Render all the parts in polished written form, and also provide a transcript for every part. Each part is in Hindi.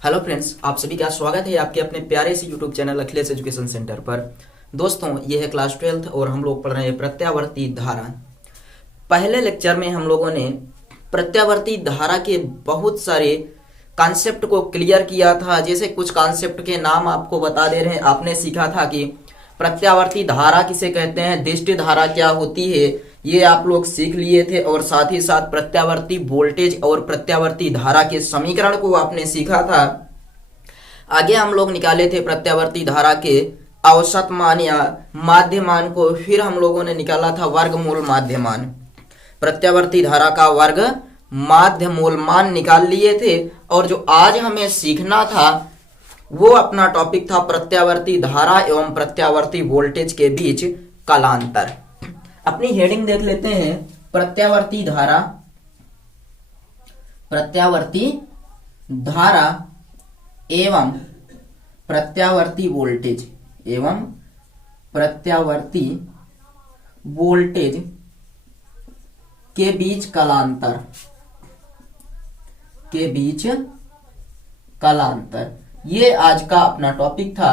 हेलो फ्रेंड्स, आप सभी का स्वागत है आपके अपने प्यारे से YouTube channel Akhilesh education centre पर। दोस्तों, ये है क्लास 12th और हम लोग पढ़ रहे हैं प्रत्यावर्ती धारा। पहले लेक्चर में हम लोगों ने प्रत्यावर्ती धारा के बहुत सारे कॉन्सेप्ट को क्लियर किया था। जैसे कुछ कॉन्सेप्ट के नाम आपको बता दे रहे हैं। आपने सीखा था कि प्रत्यावर्ती धारा किसे कहते हैं, दृष्टि धारा क्या होती है, ये आप लोग सीख लिए थे। और साथ ही साथ प्रत्यावर्ती वोल्टेज और प्रत्यावर्ती धारा के समीकरण को आपने सीखा था। आगे हम लोग निकाले थे प्रत्यावर्ती धारा के औसत मान या माध्य मान को। फिर हम लोगों ने निकाला था वर्गमूल माध्य मान। प्रत्यावर्ती धारा का वर्ग माध्य मूल मान निकाल लिए थे। और जो आज हमें सीखना था वो अपना टॉपिक था प्रत्यावर्ती धारा एवं प्रत्यावर्ती वोल्टेज के बीच कालांतर। अपनी हेडिंग देख लेते हैं, प्रत्यावर्ती धारा, प्रत्यावर्ती धारा एवं प्रत्यावर्ती वोल्टेज एवं प्रत्यावर्ती वोल्टेज के बीच कालांतर, के बीच कालांतर, ये आज का अपना टॉपिक था।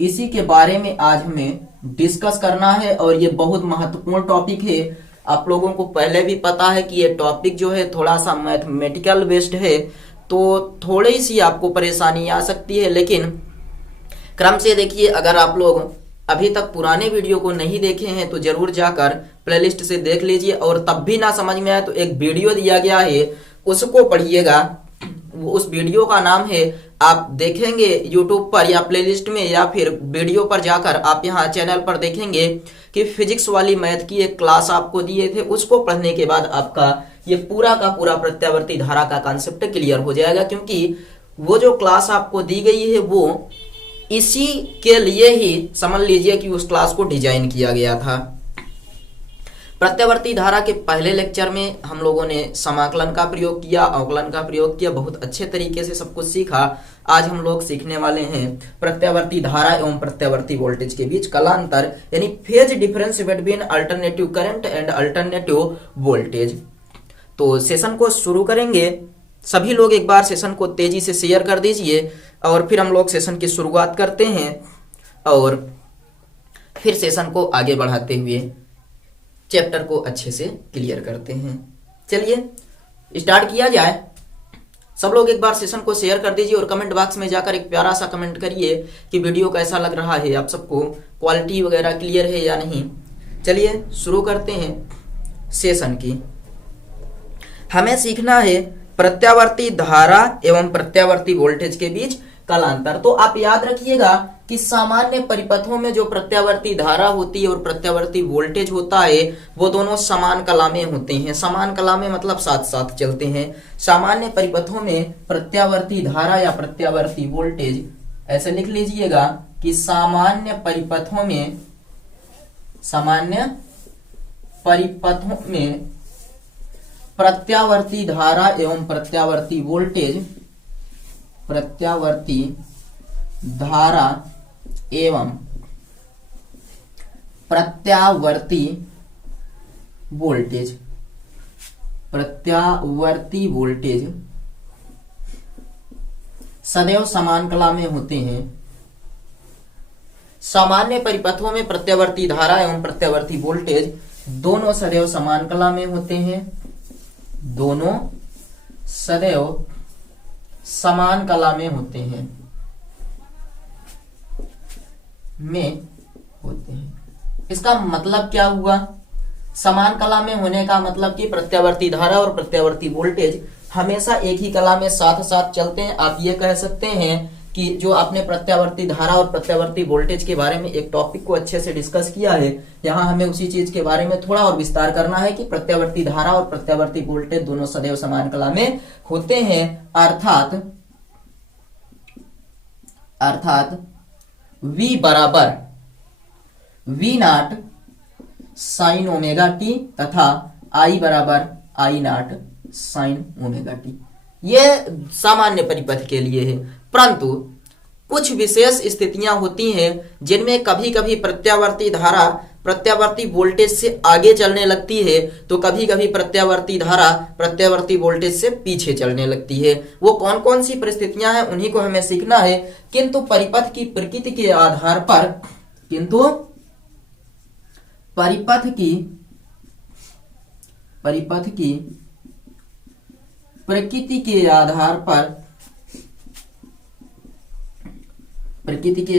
इसी के बारे में आज हमें डिस्कस करना है और ये बहुत महत्वपूर्ण टॉपिक है। आप लोगों को पहले भी पता है कि ये टॉपिक जो है थोड़ा सा मैथमेटिकल बेस्ड है, तो थोड़ी सी आपको परेशानी आ सकती है। लेकिन क्रम से देखिए, अगर आप लोग अभी तक पुराने वीडियो को नहीं देखे हैं तो जरूर जाकर प्लेलिस्ट से देख लीजिए। और तब भी ना समझ में आए तो एक वीडियो दिया गया है, उसको पढ़िएगा। उस वीडियो का नाम है, आप देखेंगे यूट्यूब पर या प्लेलिस्ट में या फिर वीडियो पर जाकर आप यहाँ चैनल पर देखेंगे कि फिजिक्स वाली मैथ की एक क्लास आपको दिए थे। उसको पढ़ने के बाद आपका ये पूरा का पूरा प्रत्यावर्ती धारा का कॉन्सेप्ट क्लियर हो जाएगा। क्योंकि वो जो क्लास आपको दी गई है वो इसी के लिए ही समझ लीजिए कि उस क्लास को डिजाइन किया गया था। प्रत्यावर्ती धारा के पहले लेक्चर में हम लोगों ने समाकलन का प्रयोग किया, अवकलन का प्रयोग किया, बहुत अच्छे तरीके से सब कुछ सीखा। आज हम लोग सीखने वाले हैं प्रत्यावर्ती धारा एवं प्रत्यावर्ती वोल्टेज के बीच कालांतर, यानी phase difference between alternative current and alternative voltage. तो सेशन को शुरू करेंगे। सभी लोग एक बार सेशन को तेजी से शेयर कर दीजिए और फिर हम लोग सेशन की शुरुआत करते हैं और फिर सेशन को आगे बढ़ाते हुए चैप्टर को अच्छे से क्लियर करते हैं। चलिए स्टार्ट किया जाए। सब लोग एक बार सेशन को शेयर कर दीजिए और कमेंट बॉक्स में जाकर एक प्यारा सा कमेंट करिए कि वीडियो कैसा लग रहा है, आप सबको क्वालिटी वगैरह क्लियर है या नहीं। चलिए शुरू करते हैं सेशन की। हमें सीखना है प्रत्यावर्ती धारा एवं प्रत्यावर्ती वोल्टेज के बीच कालांतर। तो आप याद रखिएगा कि सामान्य परिपथों में जो प्रत्यावर्ती धारा होती है और प्रत्यावर्ती वोल्टेज होता है वो दोनों समान कला में होते हैं। समान कला में मतलब साथ साथ चलते हैं। सामान्य परिपथों में प्रत्यावर्ती धारा या प्रत्यावर्ती वोल्टेज ऐसे लिख लीजिएगा कि सामान्य परिपथों में, सामान्य परिपथों में प्रत्यावर्ती धारा एवं प्रत्यावर्ती वोल्टेज, प्रत्यावर्ती धारा एवं प्रत्यावर्ती वोल्टेज, प्रत्यावर्ती वोल्टेज सदैव समान कला में होते हैं। सामान्य परिपथों में प्रत्यावर्ती धारा एवं प्रत्यावर्ती वोल्टेज दोनों सदैव समान कला में होते हैं। दोनों सदैव समान कला में होते हैं, इसका मतलब क्या हुआ? समान कला में होने का मतलब कि प्रत्यावर्ती धारा और प्रत्यावर्ती वोल्टेज हमेशा एक ही कला में साथ साथ चलते हैं। आप ये कह सकते हैं कि जो आपने प्रत्यावर्ती धारा और प्रत्यावर्ती वोल्टेज के बारे में एक टॉपिक को अच्छे से डिस्कस किया है, यहाँ हमें उसी चीज के बारे में थोड़ा और विस्तार करना है कि प्रत्यावर्ती धारा और प्रत्यावर्ती वोल्टेज दोनों सदैव समान कला में होते हैं। अर्थात V बराबर V naught sine omega T तथा I बराबर I naught sine omega t. ये सामान्य परिपथ के लिए है। परंतु कुछ विशेष स्थितियां होती हैं जिनमें कभी कभी प्रत्यावर्ती धारा प्रत्यावर्ती वोल्टेज से आगे चलने लगती है तो कभी कभी प्रत्यावर्ती धारा प्रत्यावर्ती वोल्टेज से पीछे चलने लगती है। वो कौन कौन सी परिस्थितियां हैं उन्हीं को हमें सीखना है। किंतु परिपथ की प्रकृति के आधार पर परिपथ की प्रकृति के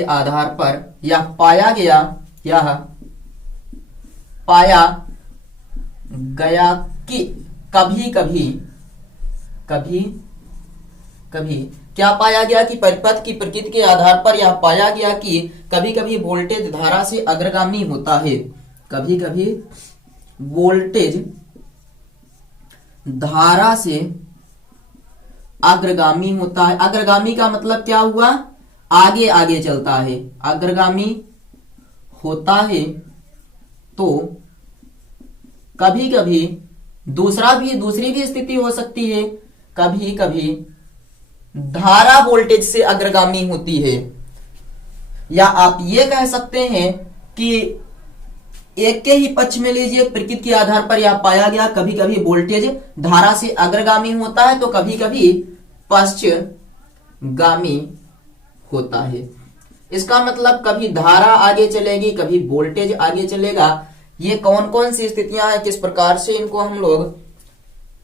आधार पर यह पाया गया कि कभी कभी क्या पाया गया कि परिपथ की प्रकृति के आधार पर यह पाया गया कि कभी कभी वोल्टेज धारा से अग्रगामी होता है। कभी कभी वोल्टेज धारा से अग्रगामी होता है। अग्रगामी का मतलब क्या हुआ? आगे आगे चलता है। अग्रगामी होता है तो कभी कभी दूसरी भी स्थिति हो सकती है। कभी कभी धारा वोल्टेज से अग्रगामी होती है, या आप ये कह सकते हैं कि एक के ही पक्ष में लीजिए, प्रकृति के आधार पर यह पाया गया कभी कभी वोल्टेज धारा से अग्रगामी होता है तो कभी कभी पश्चगामी होता है। इसका मतलब कभी धारा आगे चलेगी, कभी वोल्टेज आगे चलेगा। ये कौन कौन सी स्थितियां हैं, किस प्रकार से इनको हम लोग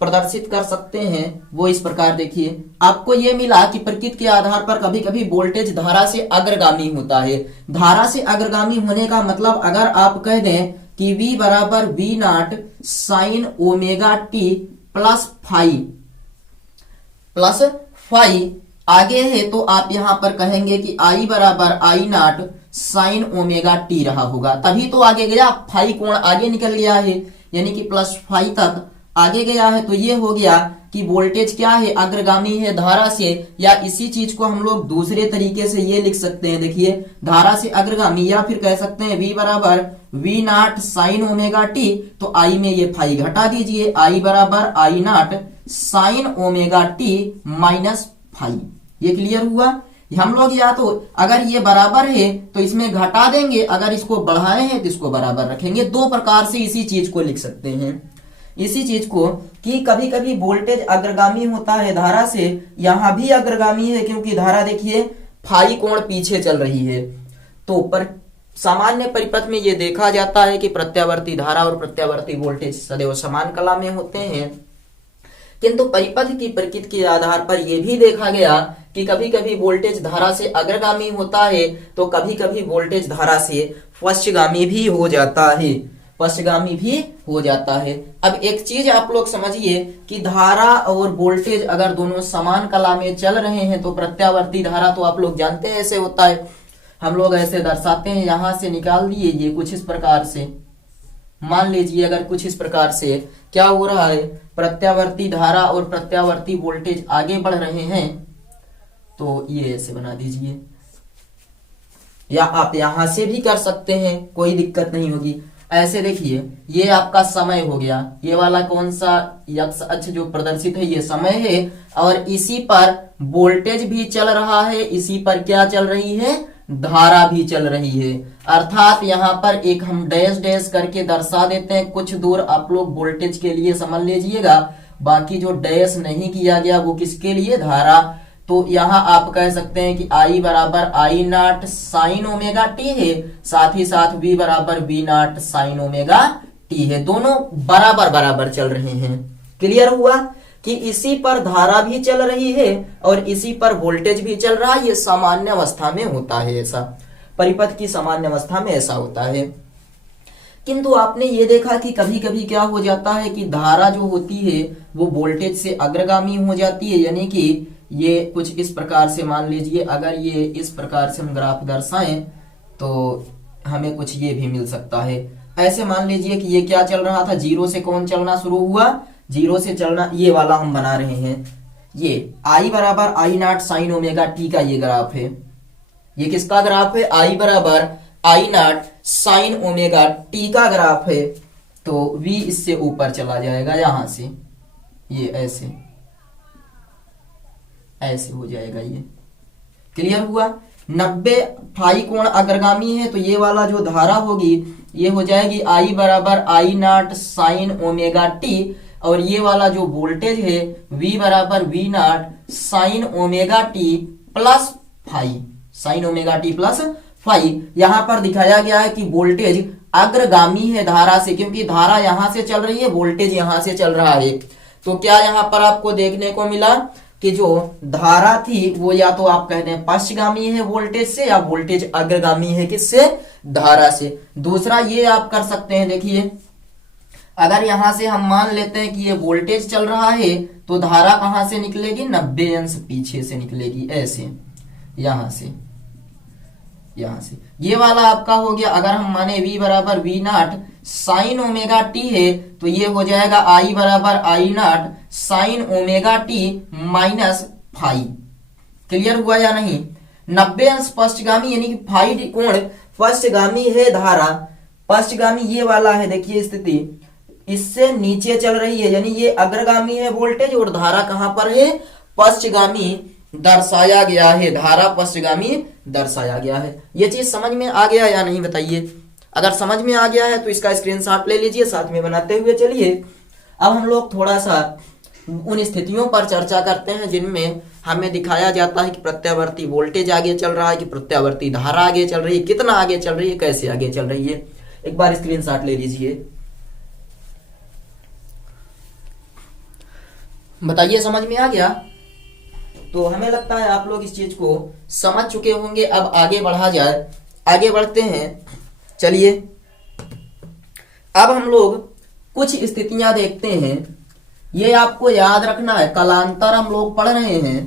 प्रदर्शित कर सकते हैं, वो इस प्रकार देखिए। आपको ये मिला कि प्रकृति के आधार पर कभी कभी वोल्टेज धारा से अग्रगामी होता है। धारा से अग्रगामी होने का मतलब अगर आप कह दें कि V बराबर V naught sine omega t plus phi आगे है तो आप यहां पर कहेंगे कि I बराबर I naught sine omega T रहा होगा, तभी तो आगे गया, फाई कोण आगे निकल गया है, यानी कि प्लस फाई तक आगे गया है। तो ये हो गया कि वोल्टेज क्या है? अग्रगामी है धारा से। या इसी चीज को हम लोग दूसरे तरीके से ये लिख सकते हैं, देखिए, धारा से अग्रगामी, या फिर कह सकते हैं V बराबर V naught sine omega t, तो I में ये फाई घटा दीजिए, I बराबर I naught sine omega t minus phi. ये क्लियर हुआ? हम लोग या तो अगर ये बराबर है तो इसमें घटा देंगे, अगर इसको बढ़ाए हैं तो इसको बराबर रखेंगे। दो प्रकार से इसी चीज को लिख सकते हैं, इसी चीज को, कि कभी कभी वोल्टेज अग्रगामी होता है धारा से। यहां भी अग्रगामी है क्योंकि धारा देखिए फाई कोण पीछे चल रही है। तो पर सामान्य परिपथ में ये देखा जाता है कि प्रत्यावर्ती धारा और प्रत्यावर्ती वोल्टेज सदैव समान कला में होते हैं। किंतु परिपथ की प्रकृति के आधार पर यह भी देखा गया कि कभी कभी वोल्टेज धारा से अग्रगामी होता है तो कभी कभी वोल्टेज धारा से पश्चगामी भी हो जाता है, पश्चगामी भी हो जाता है। अब एक चीज आप लोग समझिए कि धारा और वोल्टेज अगर दोनों समान कला में चल रहे हैं तो प्रत्यावर्ती धारा तो आप लोग जानते हैं ऐसे होता है, हम लोग ऐसे दर्शाते हैं, यहां से निकाल दिए ये कुछ इस प्रकार से। मान लीजिए अगर कुछ इस प्रकार से क्या हो रहा है, प्रत्यावर्ती धारा और प्रत्यावर्ती वोल्टेज आगे बढ़ रहे हैं, तो ये ऐसे बना दीजिए, या आप यहां से भी कर सकते हैं, कोई दिक्कत नहीं होगी। ऐसे देखिए, ये आपका समय हो गया, ये वाला कौन सा एक्स अक्ष जो प्रदर्शित है ये समय है, और इसी पर वोल्टेज भी चल रहा है, इसी पर क्या चल रही है? धारा भी चल रही है। अर्थात यहाँ पर एक हम डैश डैश करके दर्शा देते हैं, कुछ दूर आप लोग वोल्टेज के लिए समझ लीजिएगा, बाकी जो डैश नहीं किया गया वो किसके लिए? धारा। तो यहाँ आप कह सकते हैं कि I बराबर I naught sine omega t है, साथ ही साथ V बराबर V naught sine omega t है, दोनों बराबर बराबर चल रहे हैं। क्लियर हुआ कि इसी पर धारा भी चल रही है और इसी पर वोल्टेज भी चल रहा है। ये सामान्य अवस्था में होता है, ऐसा परिपथ की सामान्य अवस्था में ऐसा होता है। किंतु आपने ये देखा कि कभी कभी क्या हो जाता है कि धारा जो होती है वो वोल्टेज से अग्रगामी हो जाती है, यानी कि ये कुछ इस प्रकार से मान लीजिए, अगर ये इस प्रकार से हम ग्राफ दर्शाएं तो हमें कुछ ये भी मिल सकता है। ऐसे मान लीजिए कि ये क्या चल रहा था, जीरो से कौन चलना शुरू हुआ? जीरो से चलना, ये वाला हम बना रहे हैं, ये I बराबर I naught sine omega t का ये ग्राफ है। ये किसका ग्राफ है? I बराबर I naught sine omega t का ग्राफ है। तो V इससे ऊपर चला जाएगा, यहां से ये ऐसे ऐसे हो जाएगा। ये क्लियर हुआ? 90 फाई कोण अग्रगामी है तो ये वाला जो धारा होगी ये हो जाएगी I बराबर I naught sine omega t, और ये वाला जो वोल्टेज है V बराबर V naught sine omega t plus five, sign omega t plus five. यहां पर दिखाया गया है कि वोल्टेज अग्रगामी है धारा से, क्योंकि धारा यहां से चल रही है, वोल्टेज यहां से चल रहा है। तो क्या यहां पर आपको देखने को मिला कि जो धारा थी वो या तो आप कहते हैं पश्चगामी है वोल्टेज से, या वोल्टेज अग्रगामी है किससे, धारा से। दूसरा ये आप कर सकते हैं, देखिए अगर यहां से हम मान लेते हैं कि ये वोल्टेज चल रहा है तो धारा कहां से निकलेगी, 90 अंश पीछे से निकलेगी, ऐसे यहां से, यहां से। ये वाला आपका हो गया। अगर हम माने V बराबर V naught sine omega t है तो ये हो जाएगा I बराबर I naught sine omega t minus five. Clear हुआ या नहीं। 90 अंश पश्चगामी यानी कि फाइव कोण पश्चगामी है धारा, पश्चगामी ये वाला है, देखिए स्थिति इससे नीचे चल रही है, यानी ये अग्रगामी है वोल्टेज, और धारा कहां पर है, पश्चगामी दर्शाया गया है, धारा पश्चगामी दर्शाया गया है। ये चीज समझ में आ गया या नहीं बताइए। अगर समझ में आ गया है तो इसका स्क्रीनशॉट ले लीजिए, साथ में बनाते हुए चलिए। अब हम लोग थोड़ा सा उन स्थितियों पर चर्चा करते हैं जिनमें हमें दिखाया जाता है कि प्रत्यावर्ती वोल्टेज आगे चल रहा है, कि प्रत्यावर्ती धारा आगे चल रही है, कितना आगे चल रही है, कैसे आगे चल रही है। एक बार स्क्रीनशॉट ले लीजिए, बताइए समझ में आ गया। तो हमें लगता है आप लोग इस चीज को समझ चुके होंगे। अब आगे बढ़ा जाए, आगे बढ़ते हैं, चलिए। अब हम लोग कुछ स्थितियां देखते हैं, ये आपको याद रखना है, कालांतर हम लोग पढ़ रहे हैं।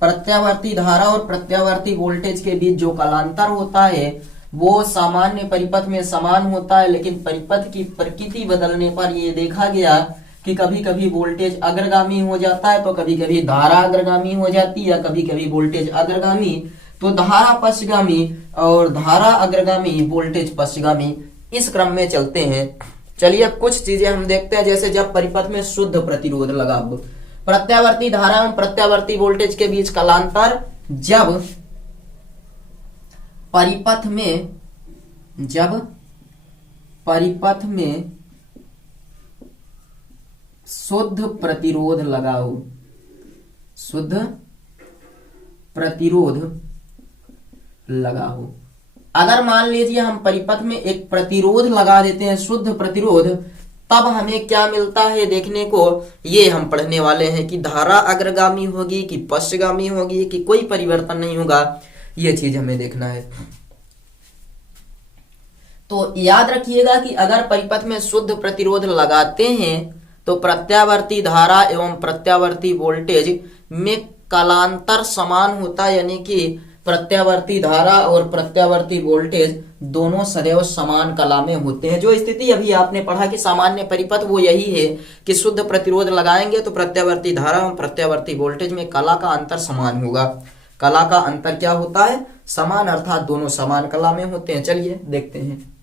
प्रत्यावर्ती धारा और प्रत्यावर्ती वोल्टेज के बीच जो कालांतर होता है वो सामान्य परिपथ में समान होता है, लेकिन परिपथ की प्रकृति बदलने पर ये देखा गया कि कभी कभी वोल्टेज अग्रगामी हो जाता है तो कभी कभी धारा अग्रगामी हो जाती है, या कभी कभी वोल्टेज अग्रगामी तो धारा पश्चगामी, और धारा अग्रगामी वोल्टेज पश्चगामी, इस क्रम में चलते हैं। चलिए अब कुछ चीजें हम देखते हैं, जैसे जब परिपथ में शुद्ध प्रतिरोध लगा हो, प्रत्यावर्ती धारा एवं प्रत्यावर्ती वोल्टेज के बीच कालांतर जब परिपथ में शुद्ध प्रतिरोध लगा हो, शुद्ध प्रतिरोध लगा हो। अगर मान लीजिए हम परिपथ में एक प्रतिरोध लगा देते हैं, शुद्ध प्रतिरोध, तब हमें क्या मिलता है देखने को, ये हम पढ़ने वाले हैं कि धारा अग्रगामी होगी कि पश्चगामी होगी, कि कोई परिवर्तन नहीं होगा, ये चीज हमें देखना है। तो याद रखिएगा कि अगर परिपथ में शुद्ध प्रतिरोध लगाते हैं तो प्रत्यावर्ती धारा एवं प्रत्यावर्ती वोल्टेज में कालांतर समान होता है, यानी कि प्रत्यावर्ती धारा और प्रत्यावर्ती वोल्टेज दोनों सदैव समान कला में होते हैं। जो स्थिति अभी आपने पढ़ा कि सामान्य परिपथ, वो यही है कि शुद्ध प्रतिरोध लगाएंगे तो प्रत्यावर्ती धारा एवं प्रत्यावर्ती वोल्टेज में कला का अंतर समान होगा। कला का अंतर क्या होता है, समान, अर्थात दोनों समान कला में होते हैं। चलिए देखते हैं,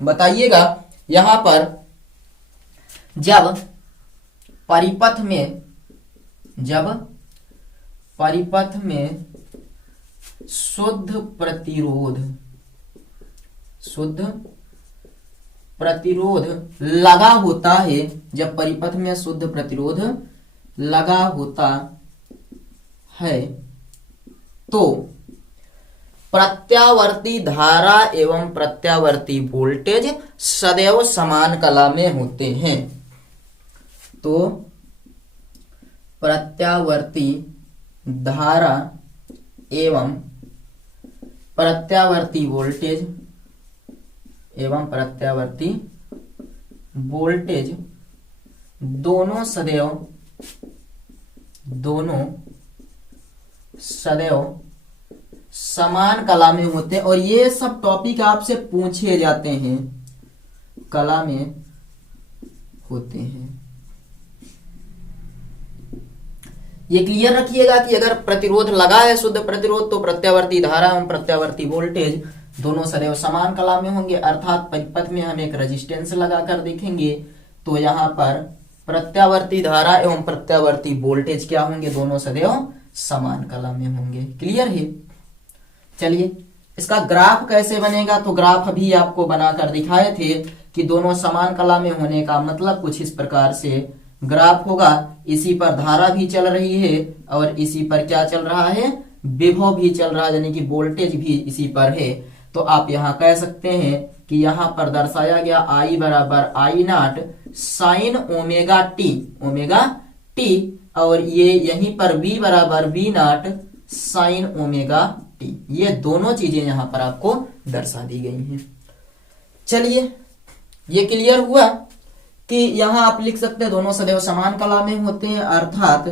बताइएगा। यहां पर जब परिपथ में शुद्ध प्रतिरोध लगा होता है, जब परिपथ में शुद्ध प्रतिरोध लगा होता है तो प्रत्यावर्ती धारा एवं प्रत्यावर्ती वोल्टेज सदैव समान कला में होते हैं। तो प्रत्यावर्ती धारा एवं प्रत्यावर्ती वोल्टेज दोनों सदैव समान कला में होते हैं। और ये सब टॉपिक आपसे पूछे जाते हैं, कला में होते हैं। ये क्लियर रखिएगा कि अगर प्रतिरोध लगा है शुद्ध प्रतिरोध तो प्रत्यावर्ती धारा एवं प्रत्यावर्ती वोल्टेज दोनों सदैव समान कला में होंगे, अर्थात परिपथ में हम एक रेजिस्टेंस लगाकर देखेंगे तो यहाँ पर प्रत्यावर्ती धारा एवं प्रत्यावर्ती वोल्टेज क्या होंगे, दोनों सदैव समान कला में होंगे। क्लियर है। चलिए इसका ग्राफ कैसे बनेगा, तो ग्राफ अभी आपको बनाकर दिखाए थे कि दोनों समान कला में होने का मतलब कुछ इस प्रकार से ग्राफ होगा। इसी पर धारा भी चल रही है और इसी पर क्या चल रहा है, विभव भी चल रहा है, यानी कि वोल्टेज भी इसी पर है। तो आप यहाँ कह सकते हैं कि यहाँ पर दर्शाया गया I बराबर I naught sine omega t, और ये यहीं पर V बराबर V naught sine omega t, ये दोनों चीजें यहाँ पर आपको दर्शा दी गई हैं। चलिए ये क्लियर हुआ कि यहाँ आप लिख सकते हैं दोनों सदैव समान कला में होते हैं, अर्थात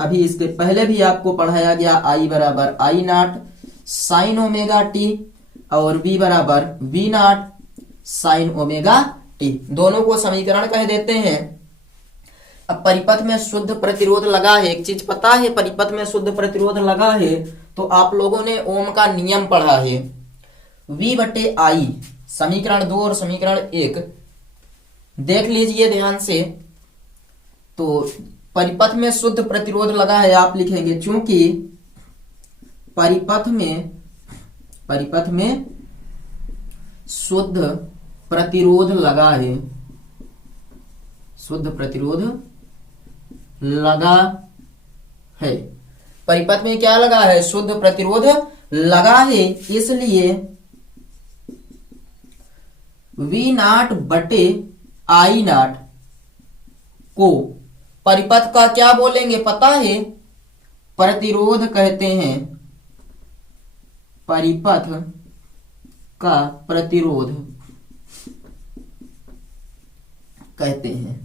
अभी इसके पहले भी आपको पढ़ाया गया I बराबर I naught sine omega t और V बराबर V naught sine omega T, दोनों को समीकरण कह देते हैं। अब परिपथ में शुद्ध प्रतिरोध लगा है, एक चीज पता है, परिपथ में शुद्ध प्रतिरोध लगा है तो आप लोगों ने ओम का नियम पढ़ा है, V बटे I, समीकरण 2 और समीकरण 1 देख लीजिए ध्यान से। तो परिपथ में शुद्ध प्रतिरोध लगा है, आप लिखेंगे चूंकि परिपथ में शुद्ध प्रतिरोध लगा है, शुद्ध प्रतिरोध लगा है, परिपथ में क्या लगा है, शुद्ध प्रतिरोध लगा है, इसलिए V नॉट बटे I नॉट को परिपथ का क्या बोलेंगे पता है, प्रतिरोध कहते हैं, परिपथ का प्रतिरोध कहते हैं।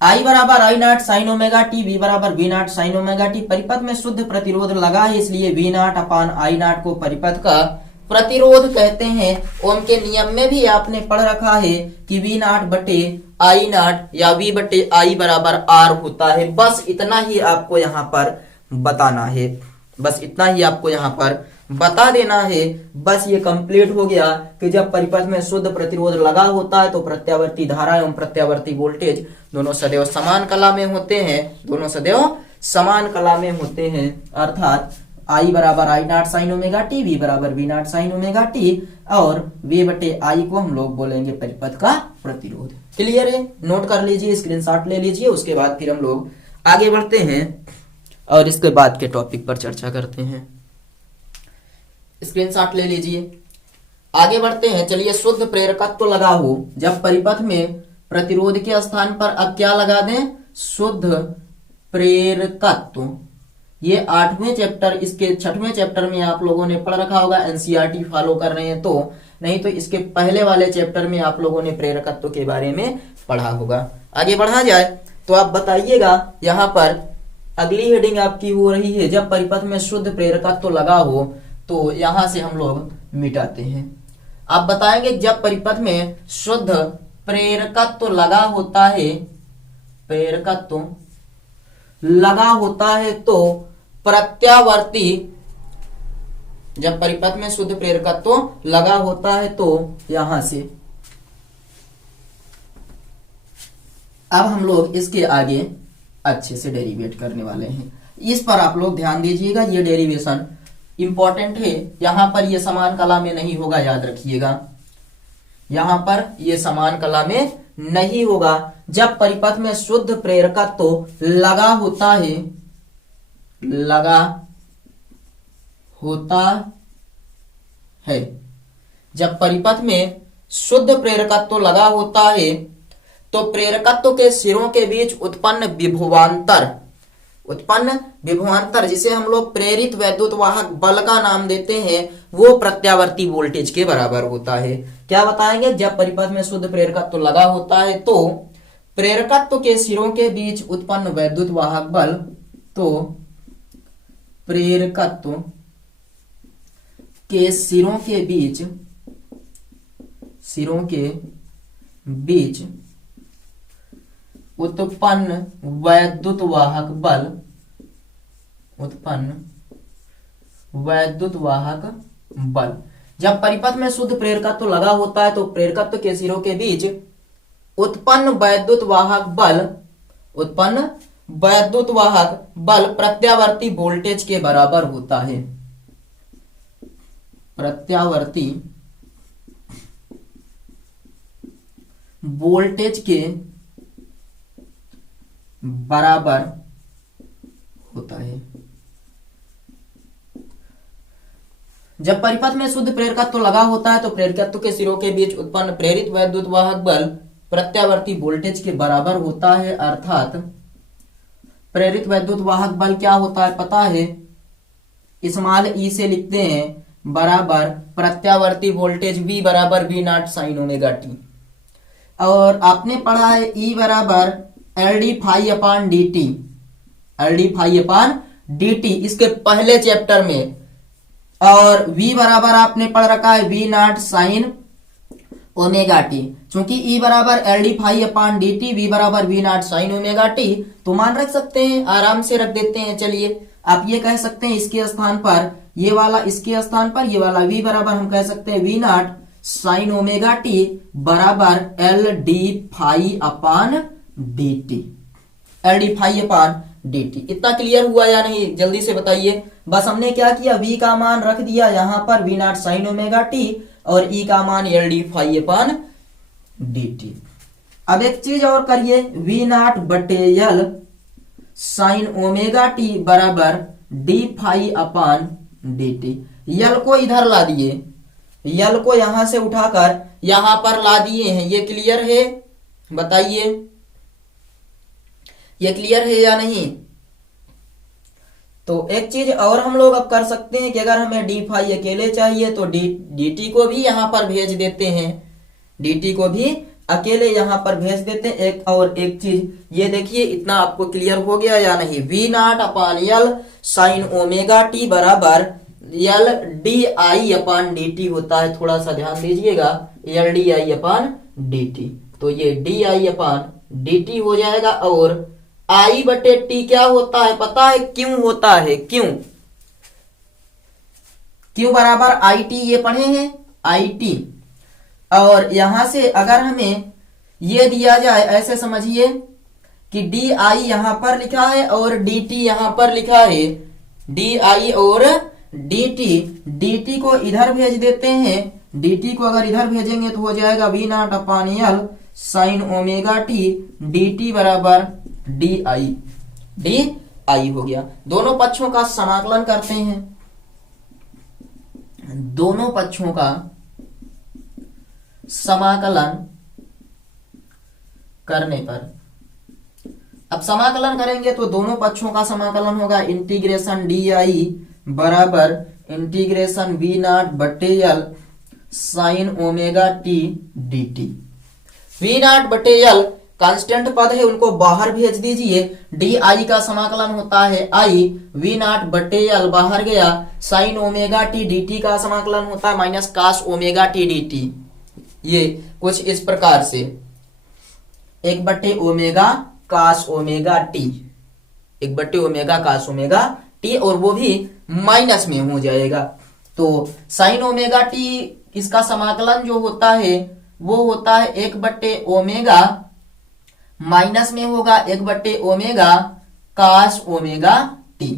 I बराबर I naught sine omega t, V बराबर V naught sine omega T, परिपथ में शुद्ध प्रतिरोध लगा है, इसलिए V naught upon I not को परिपथ का प्रतिरोध कहते हैं। ओम के नियम में भी आपने पढ़ रखा है कि V नॉट बटे I नॉट या V बटे I बराबर R होता है। बस इतना ही आपको यहाँ पर बताना है, बस इतना ही आपको यहाँ पर बता देना है। बस ये कंप्लीट हो गया कि जब परिपथ में शुद्ध प्रतिरोध लगा होता है तो प्रत्यावर्ती धारा एवं प्रत्यावर्ती वोल्टेज दोनों सदैव समान कला में होते हैं, दोनों सदैव समान कला में होते हैं, अर्थात I बराबर I naught sine omega t, V बराबर V naught sine omega t, और V बटे I को हम लोग बोलेंगे परिपथ का प्रतिरोध। क्लियर है, नोट कर लीजिए, स्क्रीनशॉट ले लीजिए, उसके बाद फिर हम लोग आगे बढ़ते हैं और इसके बाद के टॉपिक पर चर्चा करते हैं। स्क्रीनशॉट ले लीजिए, आगे बढ़ते हैं। चलिए, शुद्ध प्रेरकत्व लगा हो, जब परिपथ में प्रतिरोध के स्थान पर अब क्या लगा दें, शुद्ध प्रेरकत्व। ये 8वें चैप्टर, इसके 6वें चैप्टर में आप लोगों ने पढ़ रखा होगा, एनसीईआरटी फॉलो कर रहे हैं तो, नहीं तो इसके पहले वाले चैप्टर में आप लोगों ने प्रेरकत्व के बारे में पढ़ा होगा। आगे बढ़ा जाए तो आप बताइएगा, यहाँ पर अगली हेडिंग आपकी हो रही है, जब परिपथ में शुद्ध प्रेरकत्व लगा हो, तो यहां से हम लोग मिटाते हैं। आप बताएंगे जब परिपथ में शुद्ध प्रेरकत्व लगा होता है, प्रेरकत्व लगा होता है तो प्रत्यावर्ती, जब परिपथ में शुद्ध प्रेरकत्व लगा होता है तो यहां से अब हम लोग इसके आगे अच्छे से डेरिवेट करने वाले हैं। इस पर आप लोग ध्यान दीजिएगा, ये डेरिवेशन इंपॉर्टेंट है। यहां पर ये समान कला में नहीं होगा, याद रखिएगा, यहां पर ये समान कला में नहीं होगा। जब परिपथ में शुद्ध प्रेरकत्व लगा होता है, लगा होता है, जब परिपथ में शुद्ध प्रेरकत्व लगा होता है तो प्रेरकत्व के सिरों के बीच उत्पन्न विभवांतर, जिसे हम लोग प्रेरित वैद्युत वाहक बल का नाम देते हैं, वो प्रत्यावर्ती वोल्टेज के बराबर होता है। क्या बताएंगे, जब परिपथ में शुद्ध प्रेरकत्व लगा होता है तो प्रेरकत्व के सिरों के बीच उत्पन्न वैद्युत वाहक बल, तो प्रेरकत्व के सिरों के बीच उत्पन्न वैद्युत वाहक बल, जब परिपथ में शुद्ध प्रेरकत्व लगा होता है तो प्रेरकत्व के सिरों के बीच उत्पन्न वैद्युत वाहक बल प्रत्यावर्ती वोल्टेज के बराबर होता है। प्रत्यावर्ती वोल्टेज के बराबर होता है। जब परिपथ में शुद्ध प्रेरकत्व लगा होता है तो प्रेरकत्व के सिरों के बीच उत्पन्न प्रेरित वैद्युत वाहक बल प्रत्यावर्ती वोल्टेज के बराबर होता है। अर्थात प्रेरित वैद्युत वाहक बल क्या होता है पता है, स्मॉल ई से लिखते हैं बराबर प्रत्यावर्ती वोल्टेज V बराबर V naught sine omega t. और आपने पढ़ा है E बराबर L d phi upon d t, L d phi upon d t इसके पहले चैप्टर में। और V बराबर आपने पढ़ रखा है V naught sine omega T. चूंकि E बराबर L d phi upon d T, V बराबर V naught sine omega t, तो मान रख सकते हैं, आराम से रख देते हैं। चलिए आप ये कह सकते हैं इसके स्थान पर ये वाला, इसके स्थान पर ये वाला V बराबर हम कह सकते हैं V naught sine omega t बराबर L d phi upon d t, L d phi upon d t. इतना क्लियर हुआ या नहीं, जल्दी से बताइए। बस हमने क्या किया, V का मान रख दिया यहाँ पर V naught sine omega t और E का मान L d phi upon d T. अब एक चीज और करिए, V नॉट बटे एल साइन ओमेगा टी बराबर D phi upon d T. यल को इधर ला दिए, यल को यहां से उठाकर यहां पर ला दिए हैं। ये क्लियर है, बताइए ये क्लियर है या नहीं। तो एक चीज और हम लोग अब कर सकते हैं कि अगर हमें डी फाई अकेले चाहिए तो डी टी को भी यहां पर भेज देते हैं, डी टी को भी अकेले यहां पर भेज देते हैं। एक चीज ये देखिए, इतना आपको क्लियर हो गया या नहीं। V naught upon L sine omega t बराबर L d I upon d t होता है। थोड़ा सा ध्यान दीजिएगा, L d I upon d t, तो ये d I upon d t हो जाएगा। और आई बटे टी क्या होता है पता है, क्यों होता है, क्यों बराबर आई टी, ये पढ़े हैं आई टी। और यहां से अगर हमें ये दिया जाए, ऐसे समझिए कि डी आई यहां पर लिखा है और डी टी यहां पर लिखा है, डी आई और डी टी को इधर भेज देते हैं। डी टी को अगर इधर भेजेंगे तो हो जाएगा V naught upon L sine omega t d T बराबर डी आई हो गया। दोनों पक्षों का समाकलन करते हैं, दोनों पक्षों का समाकलन करने पर, अब समाकलन करेंगे तो दोनों पक्षों का समाकलन होगा इंटीग्रेशन डी आई बराबर इंटीग्रेशन V नॉट बटे L sine omega t d T. V naught बटे एल कांस्टेंट पद है, उनको बाहर भेज दीजिए। डी आई का समाकलन होता है आई, V नॉट बटे एल बाहर गया, sine omega t d t का समाकलन होता है minus cos omega t d t. ये कुछ इस प्रकार से, एक बटे ओमेगा कास ओमेगा टी, एक बटे ओमेगा कास ओमेगा टी, और वो भी माइनस में हो जाएगा। तो साइन ओमेगा टी इसका समाकलन जो होता है वो होता है एक बटे ओमेगा, माइनस में होगा एक बटे ओमेगा कास ओमेगा टी।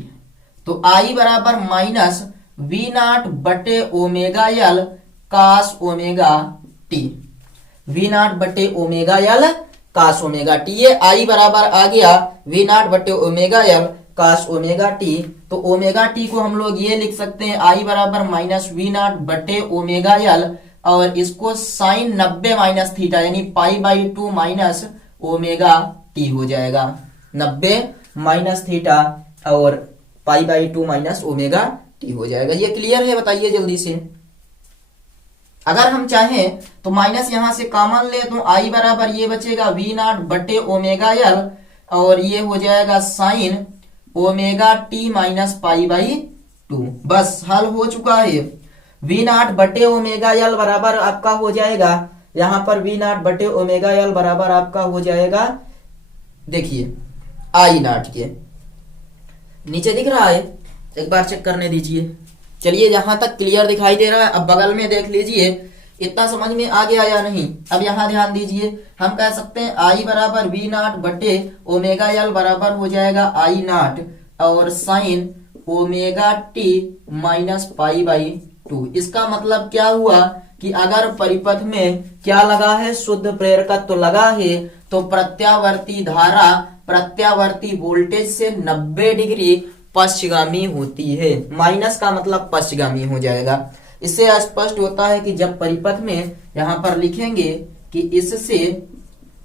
तो आई बराबर माइनस V नॉट बटे omega L cos omega t, V naught बटे omega L cos omega t. ये आई बराबर आ गया V नॉट बटे omega L cos omega t. तो ओमेगा टी को हम लोग ये लिख सकते हैं आई बराबर माइनस V नॉट बटे ओमेगा एल, और इसको साइन 90 माइनस थीटा यानी pi by 2 minus omega t हो जाएगा। 90 माइनस थीटा और पाई बाई 2 माइनस ओमेगा टी हो जाएगा। ये क्लियर है, बताइए जल्दी से। अगर हम चाहें तो माइनस यहां से कॉमन ले तो आई बराबर ये बचेगा V नॉट बटे ओमेगा एल, और ये हो जाएगा sign omega t minus pi by 2। बस हल हो चुका है। V नॉट बटे ओमेगा एल बराबर आपका हो जाएगा, यहां पर V नॉट बटे ओमेगा एल बराबर आपका हो जाएगा, देखिए आई नॉट के नीचे दिख रहा है, एक बार चेक करने दीजिए। चलिए यहां तक क्लियर दिखाई दे रहा है। अब बगल में देख लीजिए इतना समझ में आ गया या नहीं? अब यहाँ ध्यान दीजिए, हम कह सकते हैं आई बराबर वी नॉट बटे ओमेगा एल बराबर हो जाएगा आई नॉट और sign omega t minus pi by 2। इसका मतलब क्या हुआ कि अगर परिपथ में क्या लगा है, शुद्ध प्रेरकत्व लगा है, तो प्रत्यावर्ती धारा प्रत्यावर्ती वोल्टेज से 90 डिग्री पश्चिगामी होती है। माइनस का मतलब पश्चिगामी हो जाएगा। इससे स्पष्ट होता है कि जब परिपथ में यहां पर लिखेंगे कि इससे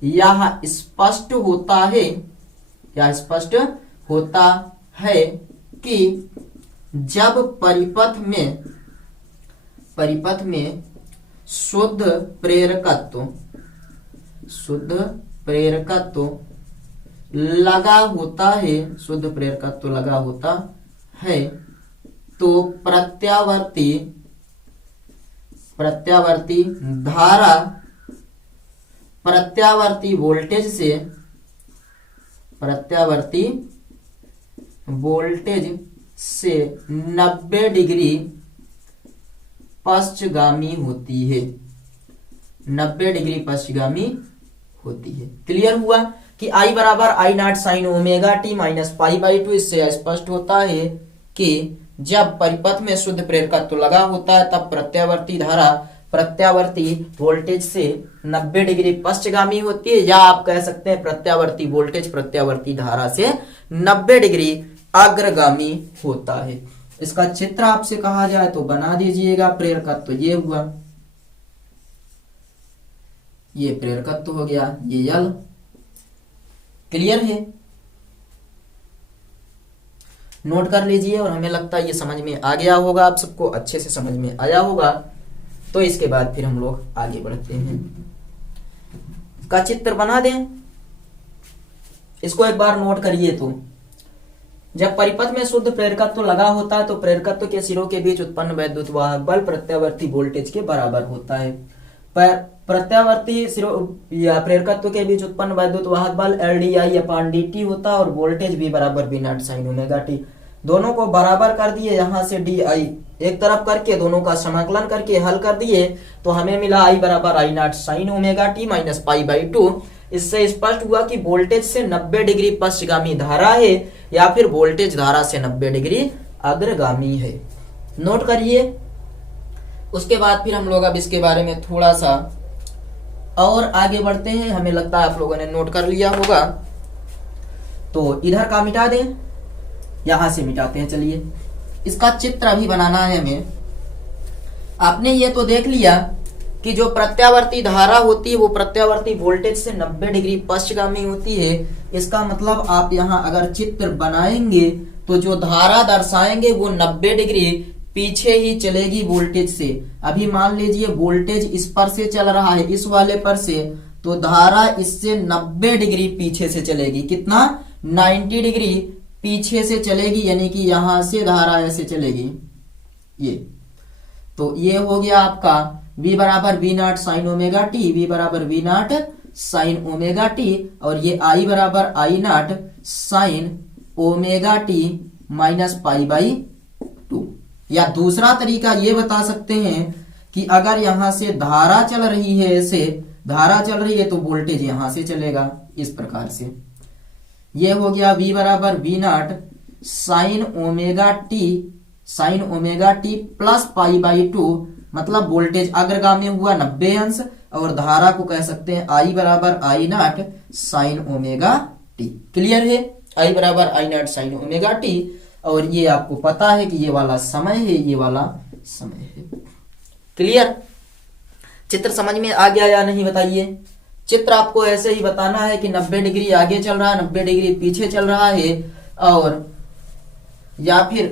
यह स्पष्ट होता है, यह स्पष्ट होता है कि जब परिपथ में शुद्ध प्रेरकत्व लगा होता है, शुद्ध प्रेरकत्व लगा होता है, तो प्रत्यावर्ती धारा प्रत्यावर्ती वोल्टेज से 90 डिग्री पश्चिगामी होती है, 90 डिग्री पश्चिगामी होती है। क्लियर हुआ कि I बराबर I naught sine omega t minus pi by 2। इससे स्पष्ट होता है कि जब परिपथ में शुद्ध प्रेरकत्व लगा होता है तब प्रत्यावर्ती धारा प्रत्यावर्ती वोल्टेज से 90 डिग्री पश्चिगामी होती है, या आप कह सकते हैं प्रत्यावर्ती वोल्टेज प्रत्यावर्ती धारा से 90 डिग्री अग्रगामी होता है। इसका चित्र आपसे कहा जाए तो बना दीजिएगा। प्रेरकत्व ये हुआ, ये प्रेरकत्व हो गया, ये यल। क्लियर है? नोट कर लीजिए और हमें लगता है ये समझ में आ गया होगा, आप सबको अच्छे से समझ में आया होगा। तो इसके बाद फिर हम लोग आगे बढ़ते हैं। का चित्र बना दें, इसको एक बार नोट करिए। तो जब परिपथ में शुद्ध प्रेरकत्व लगा होता है तो प्रेरकत्व के सिरों के बीच उत्पन्न वैद्युत वाहक बल प्रत्यावर्ती वोल्टेज के बराबर होता है। प्रत्यावर्ती सिरों या प्रेरकत्व के बीच उत्पन्न वैद्युत वाहक बल LdI अपान dt होता है और वोल्टेज V बराबर V naught sine omega T. दोनों को बराबर कर दिए, यहां से DI एक तरफ करके दोनों का समाकलन करके हल कर दिए तो हमें मिला I बराबर I naught sine omega t minus pi by 2। इससे स्पष्ट हुआ कि वोल्टेज से 90 डिग्री पश्चिगामी धारा है या फिर वोल्टेज धारा से 90 डिग्री अग्रगामी है। नोट करिए। उसके बाद फिर हम लोग अब इसके बारे में थोड़ा सा और आगे बढ़ते हैं। हमें लगता है आप लोगों ने नोट कर लिया होगा, तो इधर का मिटा दें, यहां से मिटाते हैं। चलिए, इसका चित्र अभी बनाना है हमें। आपने ये तो देख लिया कि जो प्रत्यावर्ती धारा होती है वो प्रत्यावर्ती वोल्टेज से 90 डिग्री पश्चिगामी होती है। इसका मतलब आप यहां अगर चित्र बनाएंगे तो जो धारा दर्शाएंगे वो 90 डिग्री पीछे ही चलेगी वोल्टेज से। अभी मान लीजिए वोल्टेज इस पर से चल रहा है, इस वाले पर से, तो धारा इससे 90 डिग्री पीछे से चलेगी। कितना? 90 डिग्री पीछे से चलेगी, यानी कि यहां से धारा ऐसे चलेगी। ये तो ये हो गया आपका V बराबर V naught sine omega t, V बराबर V naught sine omega t, और ये I बराबर I naught sine omega t minus pi by 2। या दूसरा तरीका ये बता सकते हैं कि अगर यहां से धारा चल रही है, ऐसे धारा चल रही है तो वोल्टेज यहां से चलेगा इस प्रकार से। ये हो गया V बराबर V naught sine omega t plus pi by 2, मतलब वोल्टेज अग्रगामी हुआ 90 अंश और धारा को कह सकते हैं I बराबर I naught sine omega T. Clear है? I बराबर I naught sine omega t, और ये आपको पता है कि ये वाला समय है, ये वाला समय है। क्लियर? चित्र समझ में आ गया या नहीं बताइए? चित्र आपको ऐसे ही बताना है कि 90 डिग्री आगे चल रहा है, 90 डिग्री पीछे चल रहा है, और या फिर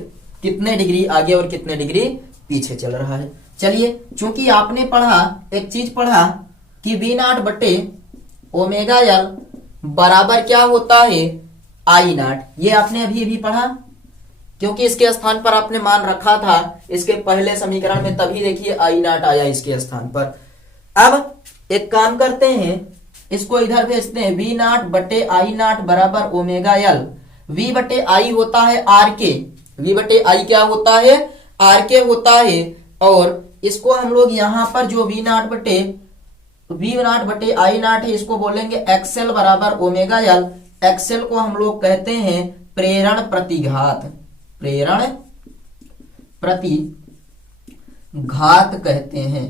कितने डिग्री आगे और कितने डिग्री पीछे चल रहा है। चलिए, चूंकि आपने पढ़ा, एक चीज पढ़ा कि V नॉट बटे ओमेगा एल बराबर क्या होता है? I not. ये आपने अभी भी पढ़ा, क्योंकि इसके स्थान पर आपने मान रखा था इसके पहले समीकरण में, तभी देखिए I नॉट आया इसके स्थान पर। अब एक काम करते हैं, इसको इधर भेजते हैं। V नॉट बटे I नॉट बराबर ओमेगा एल। V बटे I होता है R के, V बटे I क्या होता है? R के होता है, और इसको हम लोग यहाँ पर जो V0 बटे I नॉट है इसको बोलेंगे एक्सएल बराबर ओमेगा एल। एक्सएल को हम लोग कहते हैं प्रेरण प्रतिघात, प्रेरण प्रतिघात कहते हैं।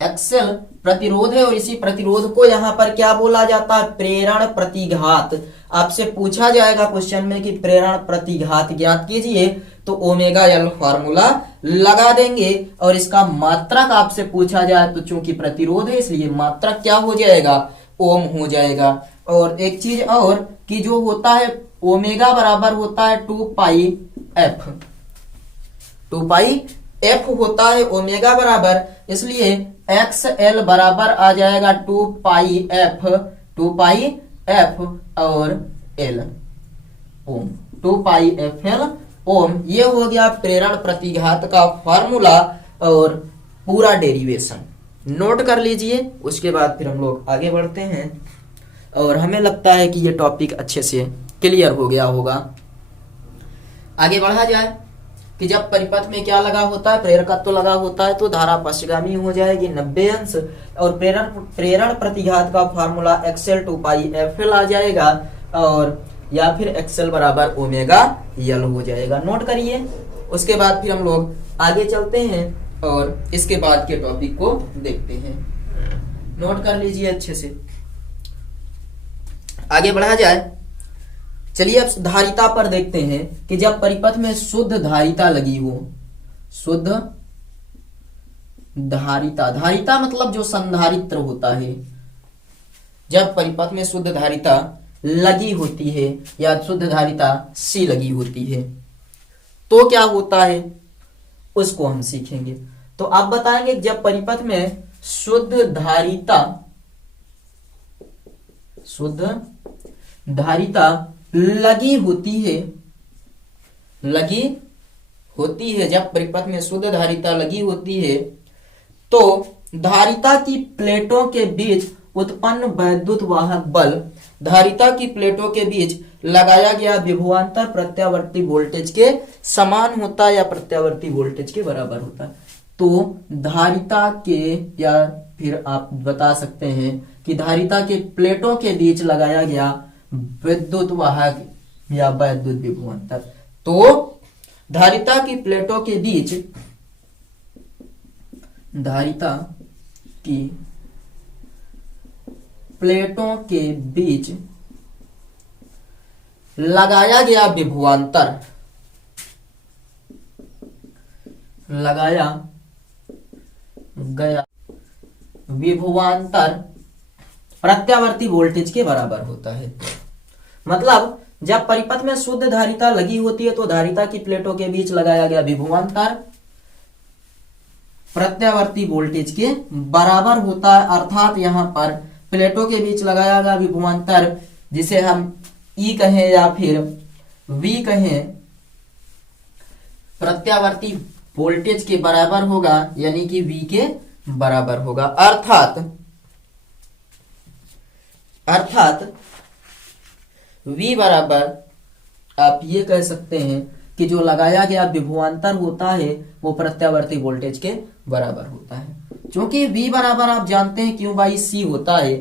एक्सएल प्रतिरोध है और इसी प्रतिरोध को यहां पर क्या बोला जाता है, प्रेरण प्रतिघात। आपसे पूछा जाएगा क्वेश्चन में कि प्रेरण प्रतिघात ज्ञात कीजिए, तो ओमेगा एल फॉर्मूला लगा देंगे। और इसका मात्रक आपसे पूछा जाए तो चूंकि प्रतिरोध है इसलिए मात्रक क्या हो जाएगा, ओम हो जाएगा। और एक चीज और कि जो होता है ओमेगा बराबर होता है 2 पाई एफ, 2 पाई एफ होता है ओमेगा बराबर, इसलिए एक्स एल बराबर आ जाएगा 2 पाई एफ, 2 पाई एफ और एल ओम, 2 पाई एफ एल ओम। ये हो गया प्रेरण प्रतिघात का फॉर्मूला और पूरा डेरिवेशन नोट कर लीजिए। उसके बाद फिर हम लोग आगे बढ़ते हैं और हमें लगता है कि ये टॉपिक अच्छे से क्लियर हो गया होगा। आगे बढ़ा जाए कि जब परिपथ में क्या लगा होता है, प्रेरकत्व लगा होता है, तो धारा पश्चगामी हो जाएगी 90 अंश और प्रेरण प्रतिघात का formula XL 2 pi F L आ जाएगा और या फिर एक्सएल बराबर ओमेगा एल हो जाएगा। नोट करिए। उसके बाद फिर हम लोग आगे चलते हैं और इसके बाद के टॉपिक को देखते हैं। नोट कर लीजिए अच्छे से, आगे बढ़ा जाए। चलिए अब धारिता पर देखते हैं कि जब परिपथ में शुद्ध धारिता लगी हो, शुद्ध धारिता, धारिता मतलब जो संधारित्र होता है, जब परिपथ में शुद्ध धारिता लगी होती है या शुद्ध धारिता सी लगी होती है तो क्या होता है उसको हम सीखेंगे। तो आप बताएंगे जब परिपथ में शुद्ध धारिता लगी होती है, जब परिपथ में शुद्ध धारिता लगी होती है तो धारिता की प्लेटों के बीच उत्पन्न वैद्युत वाहक बल धारिता की प्लेटों के बीच लगाया गया विभवांतर प्रत्यावर्ती वोल्टेज के समान होता है या प्रत्यावर्ती वोल्टेज के बराबर होता है। तो धारिता के, या फिर आप बता सकते हैं कि धारिता के प्लेटों के बीच लगाया गया विद्युत वाहक या वैद्युत विभवांतर। तो धारिता की प्लेटों के बीच, धारिता की प्लेटों के बीच लगाया गया विभवांतर, लगाया गया विभवांतर प्रत्यावर्ती वोल्टेज के बराबर होता है। मतलब जब परिपथ में शुद्ध धारिता लगी होती है तो धारिता की प्लेटों के बीच लगाया गया विभवांतर प्रत्यावर्ती वोल्टेज के बराबर होता है। अर्थात यहां पर प्लेटों के बीच लगाया गया विभवांतर, जिसे हम ई कहें या फिर वी कहें, प्रत्यावर्ती वोल्टेज के बराबर होगा, यानी कि वी के बराबर होगा। अर्थात V बराबर आप ये कह सकते हैं कि जो लगाया गया विभवांतर होता है वो प्रत्यावर्ती वोल्टेज के बराबर होता है। क्योंकि V बराबर आप जानते हैं Q बाई C होता है,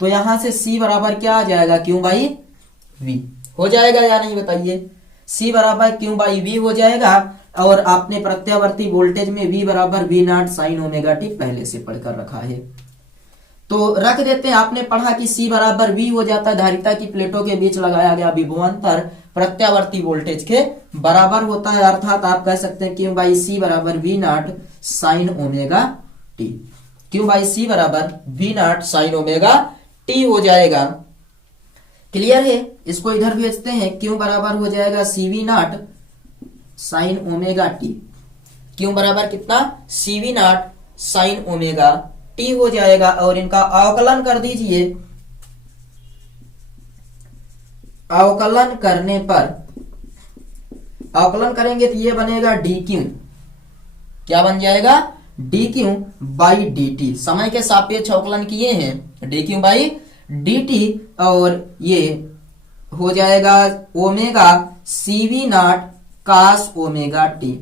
तो यहां से C बराबर क्या आ जाएगा, Q बाई V हो जाएगा या नहीं बताइए। C बराबर Q बाई V हो जाएगा और आपने प्रत्यावर्ती वोल्टेज में V बराबर V naught sine omega T पहले से पढ़कर रखा है, तो रख देते हैं। आपने पढ़ा कि C बराबर V हो जाता है, धारिता की प्लेटों के बीच लगाया गया विभवांतर प्रत्यावर्ती वोल्टेज के बराबर होता है। अर्थात आप कह सकते हैं Q बाई C बराबर V naught sine omega T, Q by C बराबर V naught sine omega t हो जाएगा। क्लियर है। इसको इधर भेजते हैं, Q बराबर हो जाएगा CV not sine omega T, Q बराबर कितना, CV not sine omega t हो जाएगा। और इनका अवकलन कर दीजिए, अवकलन करने पर, अवकलन करेंगे तो ये बनेगा DQ, क्या बन जाएगा, DQ बाई dt। समय के सापेक्ष अवकलन किए हैं, DQ बाई dt, और ये हो जाएगा omega CV naught cos omega t,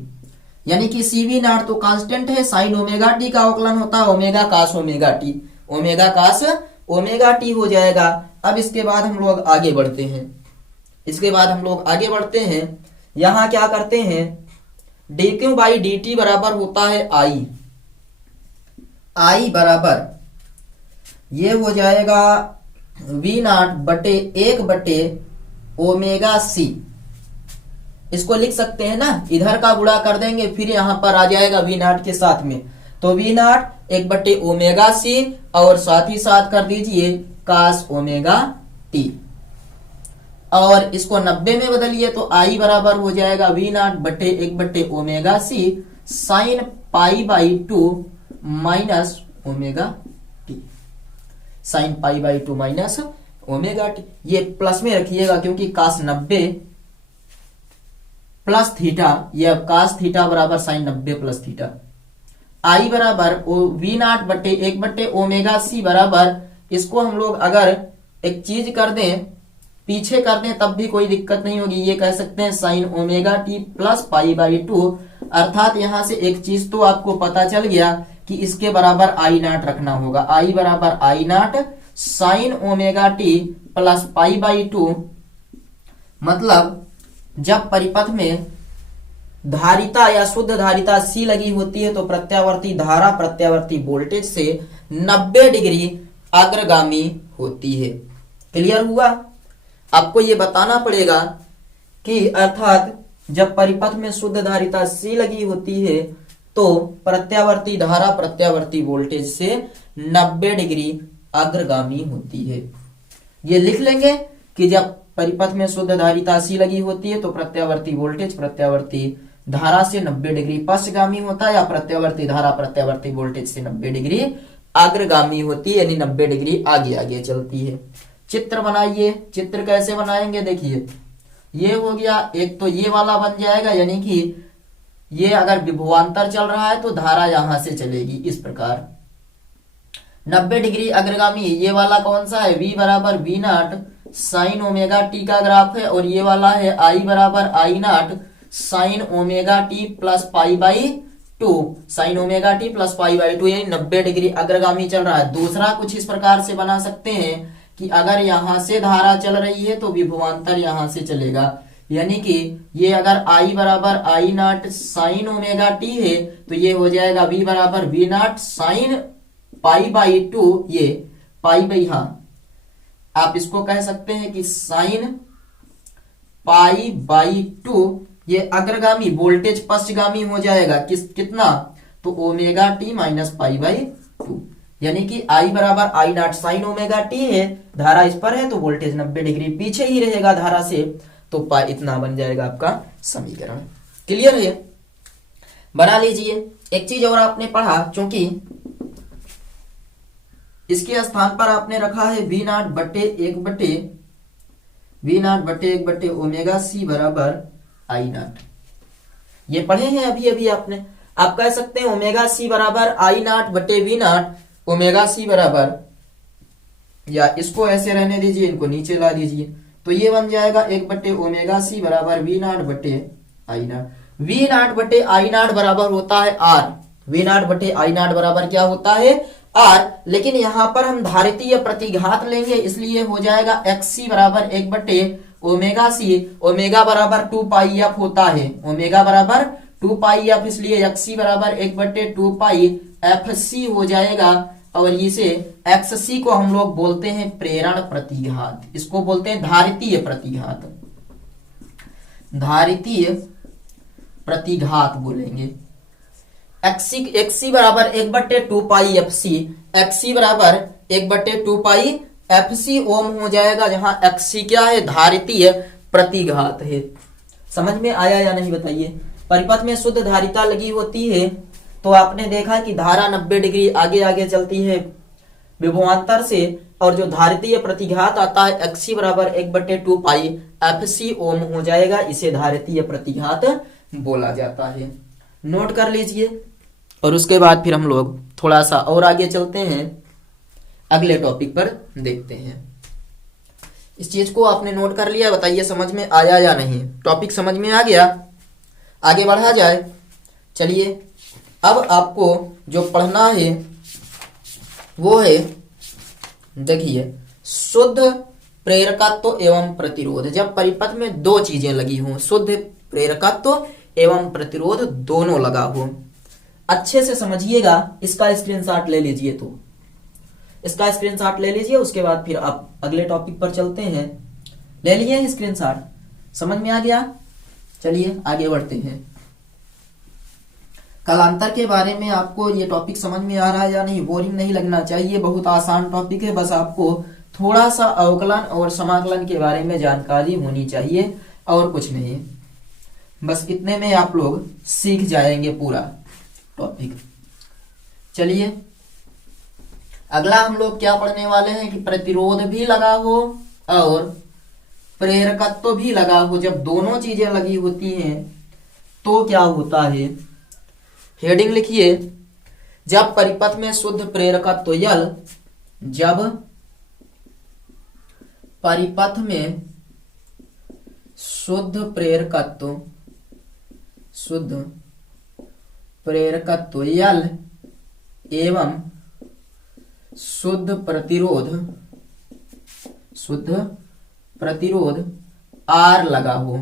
यानी कि CV नॉट तो कांस्टेंट है, साइन ओमेगा टी का अवकलन होता है omega cos omega t, omega cos omega t हो जाएगा। अब इसके बाद हम लोग आगे बढ़ते हैं, यहां क्या करते हैं, dq बाई dt बराबर होता है I बराबर ये हो जाएगा V नॉट बटे 1/ओमेगा c। इसको लिख सकते हैं ना, इधर का गुणा कर देंगे फिर यहां पर आ जाएगा V नॉट के साथ में, तो V नॉट 1/ओमेगा c और साथ ही साथ कर दीजिए कास ओमेगा t, और इसको 90 में बदलिए तो I बराबर हो जाएगा V नॉट बटे 1/ओमेगा c sine pi by 2 minus omega T, sine pi by 2 minus omega t. ये प्लस में रखिएगा क्योंकि कास 90 प्लस थीटा, ये कास थीटा बराबर साइन 90 प्लस थीटा। I बराबर V नॉट बटे 1/ओमेगा c बराबर, इसको हम लोग अगर एक चीज कर दें, पीछे कर दें तब भी कोई दिक्कत नहीं होगी, ये कह सकते हैं sign omega t plus pi by 2, अर्थात यहां से एक चीज तो आपको पता चल गया कि इसके बराबर I नॉट रखना होगा। I बराबर I naught sine omega t plus pi by 2, मतलब जब परिपथ में धारिता या शुद्ध धारिता C लगी होती है तो प्रत्यावर्ती धारा प्रत्यावर्ती वोल्टेज से 90 डिग्री अग्रगामी होती है। क्लियर हुआ? आपको ये बताना पड़ेगा कि अर्थात जब परिपथ में शुद्ध धारिता C लगी होती है तो प्रत्यावर्ती धारा प्रत्यावर्ती वोल्टेज से 90 डिग्री अग्रगामी होती है। ये लिख लेंगे कि जब परिपथ में शुद्ध धारिता C लगी होती है तो प्रत्यावर्ती वोल्टेज प्रत्यावर्ती धारा से 90 डिग्री पश्चगामी होता है, या प्रत्यावर्ती धारा प्रत्यावर्ती वोल्टेज से 90 डिग्री अग्रगामी होती है, यानी 90 डिग्री आगे आगे चलती है। चित्र बनाइए, चित्र कैसे बनाएंगे देखिए, ये हो गया एक, तो ये वाला बन जाएगा, यानी कि ये अगर विभवांतर चल रहा है तो धारा यहां से चलेगी इस प्रकार 90 डिग्री अग्रगामी। ये वाला कौन सा है, V बराबर V naught sine omega t का ग्राफ है, और ये वाला है I बराबर I naught sine omega t plus pi by 2, sign omega t plus pi by 2, यानी 90 डिग्री अग्रगामी चल रहा है। दूसरा कुछ इस प्रकार से बना सकते हैं कि अगर यहां से धारा चल रही है तो विभवांतर यहां से चलेगा, यानी कि ये अगर I बराबर I naught sine omega t है तो ये हो जाएगा V बराबर V naught sine pi by 2, ये पाई बाई, हाँ आप इसको कह सकते हैं कि साइन पाई बाई 2, ये अग्रगामी वोल्टेज पश्चगामी हो जाएगा कितना, तो omega t minus pi by 2, यानी कि I बराबर I naught sine omega t है, धारा इस पर है तो वोल्टेज 90 डिग्री पीछे ही रहेगा धारा से, तो पाई इतना बन जाएगा आपका समीकरण। क्लियर है? बना लीजिए। एक चीज और आपने पढ़ा, चूंकि इसके स्थान पर आपने रखा है V नॉट बटे 1 ओमेगा C बराबर I नॉट, ये पढ़े हैं अभी अभी आपने। आप कह सकते हैं ओमेगा C बराबर I नॉट बटे V नॉट, ओमेगा C बराबर, या इसको ऐसे रहने दीजिए, इनको नीचे ला दीजिए, तो ये बन जाएगा 1/ओमेगा C बराबर V नॉट बटे I नॉट। V नॉट बटे I नॉट बराबर होता है R, V नॉट बटे I नॉट बराबर क्या होता है R, लेकिन यहां पर हम धारितीय प्रतिघात लेंगे, इसलिए हो जाएगा XC बराबर 1/ओमेगा C, ओमेगा बराबर 2 पाई f होता है, ओमेगा बराबर 2 पाई f, इसलिए XC बराबर 1/2 पाई FC हो जाएगा, और इसे XC को हम लोग बोलते हैं प्रेरण प्रतिघात, इसको बोलते हैं धारितीय प्रतिघात, धारितीय प्रतिघात बोलेंगे। XC बराबर 1/2 पाई FC, XC बराबर 1/2 पाई FC ओम हो जाएगा, जहां XC क्या है, धारितीय प्रतिघात है। समझ में आया या नहीं बताइए? परिपथ में शुद्ध धारिता लगी होती है तो आपने देखा कि धारा 90 डिग्री आगे आगे चलती है विभवांतर से, और जो धारितीय प्रतिघात आता है XC बराबर 1/2 पाई FC ओम हो जाएगा, इसे धारितीय प्रतिघात बोला जाता है। नोट कर लीजिए, और उसके बाद फिर हम लोग थोड़ा सा और आगे चलते हैं, अगले टॉपिक पर देखते हैं। इस चीज को आपने नोट कर लिया, बताइए समझ में आया या नहीं? टॉपिक समझ में आ गया? आगे बढ़ा जाए, चलिए अब आपको जो पढ़ना है वो है, देखिए, शुद्ध प्रेरकत्व एवं प्रतिरोध। जब परिपथ में दो चीजें लगी हों, शुद्ध प्रेरकत्व एवं प्रतिरोध दोनों लगा हो, अच्छे से समझिएगा। इसका स्क्रीनशॉट ले लीजिए, तो इसका स्क्रीनशॉट ले लीजिए, उसके बाद फिर आप अगले टॉपिक पर चलते हैं। ले लिए स्क्रीनशॉट, समझ में आ गया? चलिए आगे बढ़ते हैं। कालांतर के बारे में आपको ये टॉपिक समझ में आ रहा है या नहीं, बोरिंग नहीं लगना चाहिए, बहुत आसान टॉपिक है। बस आपको थोड़ा सा अवकलन और समाकलन के बारे में जानकारी होनी चाहिए और कुछ नहीं, बस इतने में आप लोग सीख जाएंगे पूरा टॉपिक। चलिए अगला हम लोग क्या पढ़ने वाले हैं कि प्रतिरोध भी लगा हो और प्रेरकत्व भी लगा हो। जब दोनों चीजें लगी होती हैं तो क्या होता है, हेडिंग लिखिए, जब परिपथ में शुद्ध प्रेरकत्व यल, जब परिपथ में शुद्ध प्रेरकत्व यल एवं शुद्ध प्रतिरोध आर लगा हो,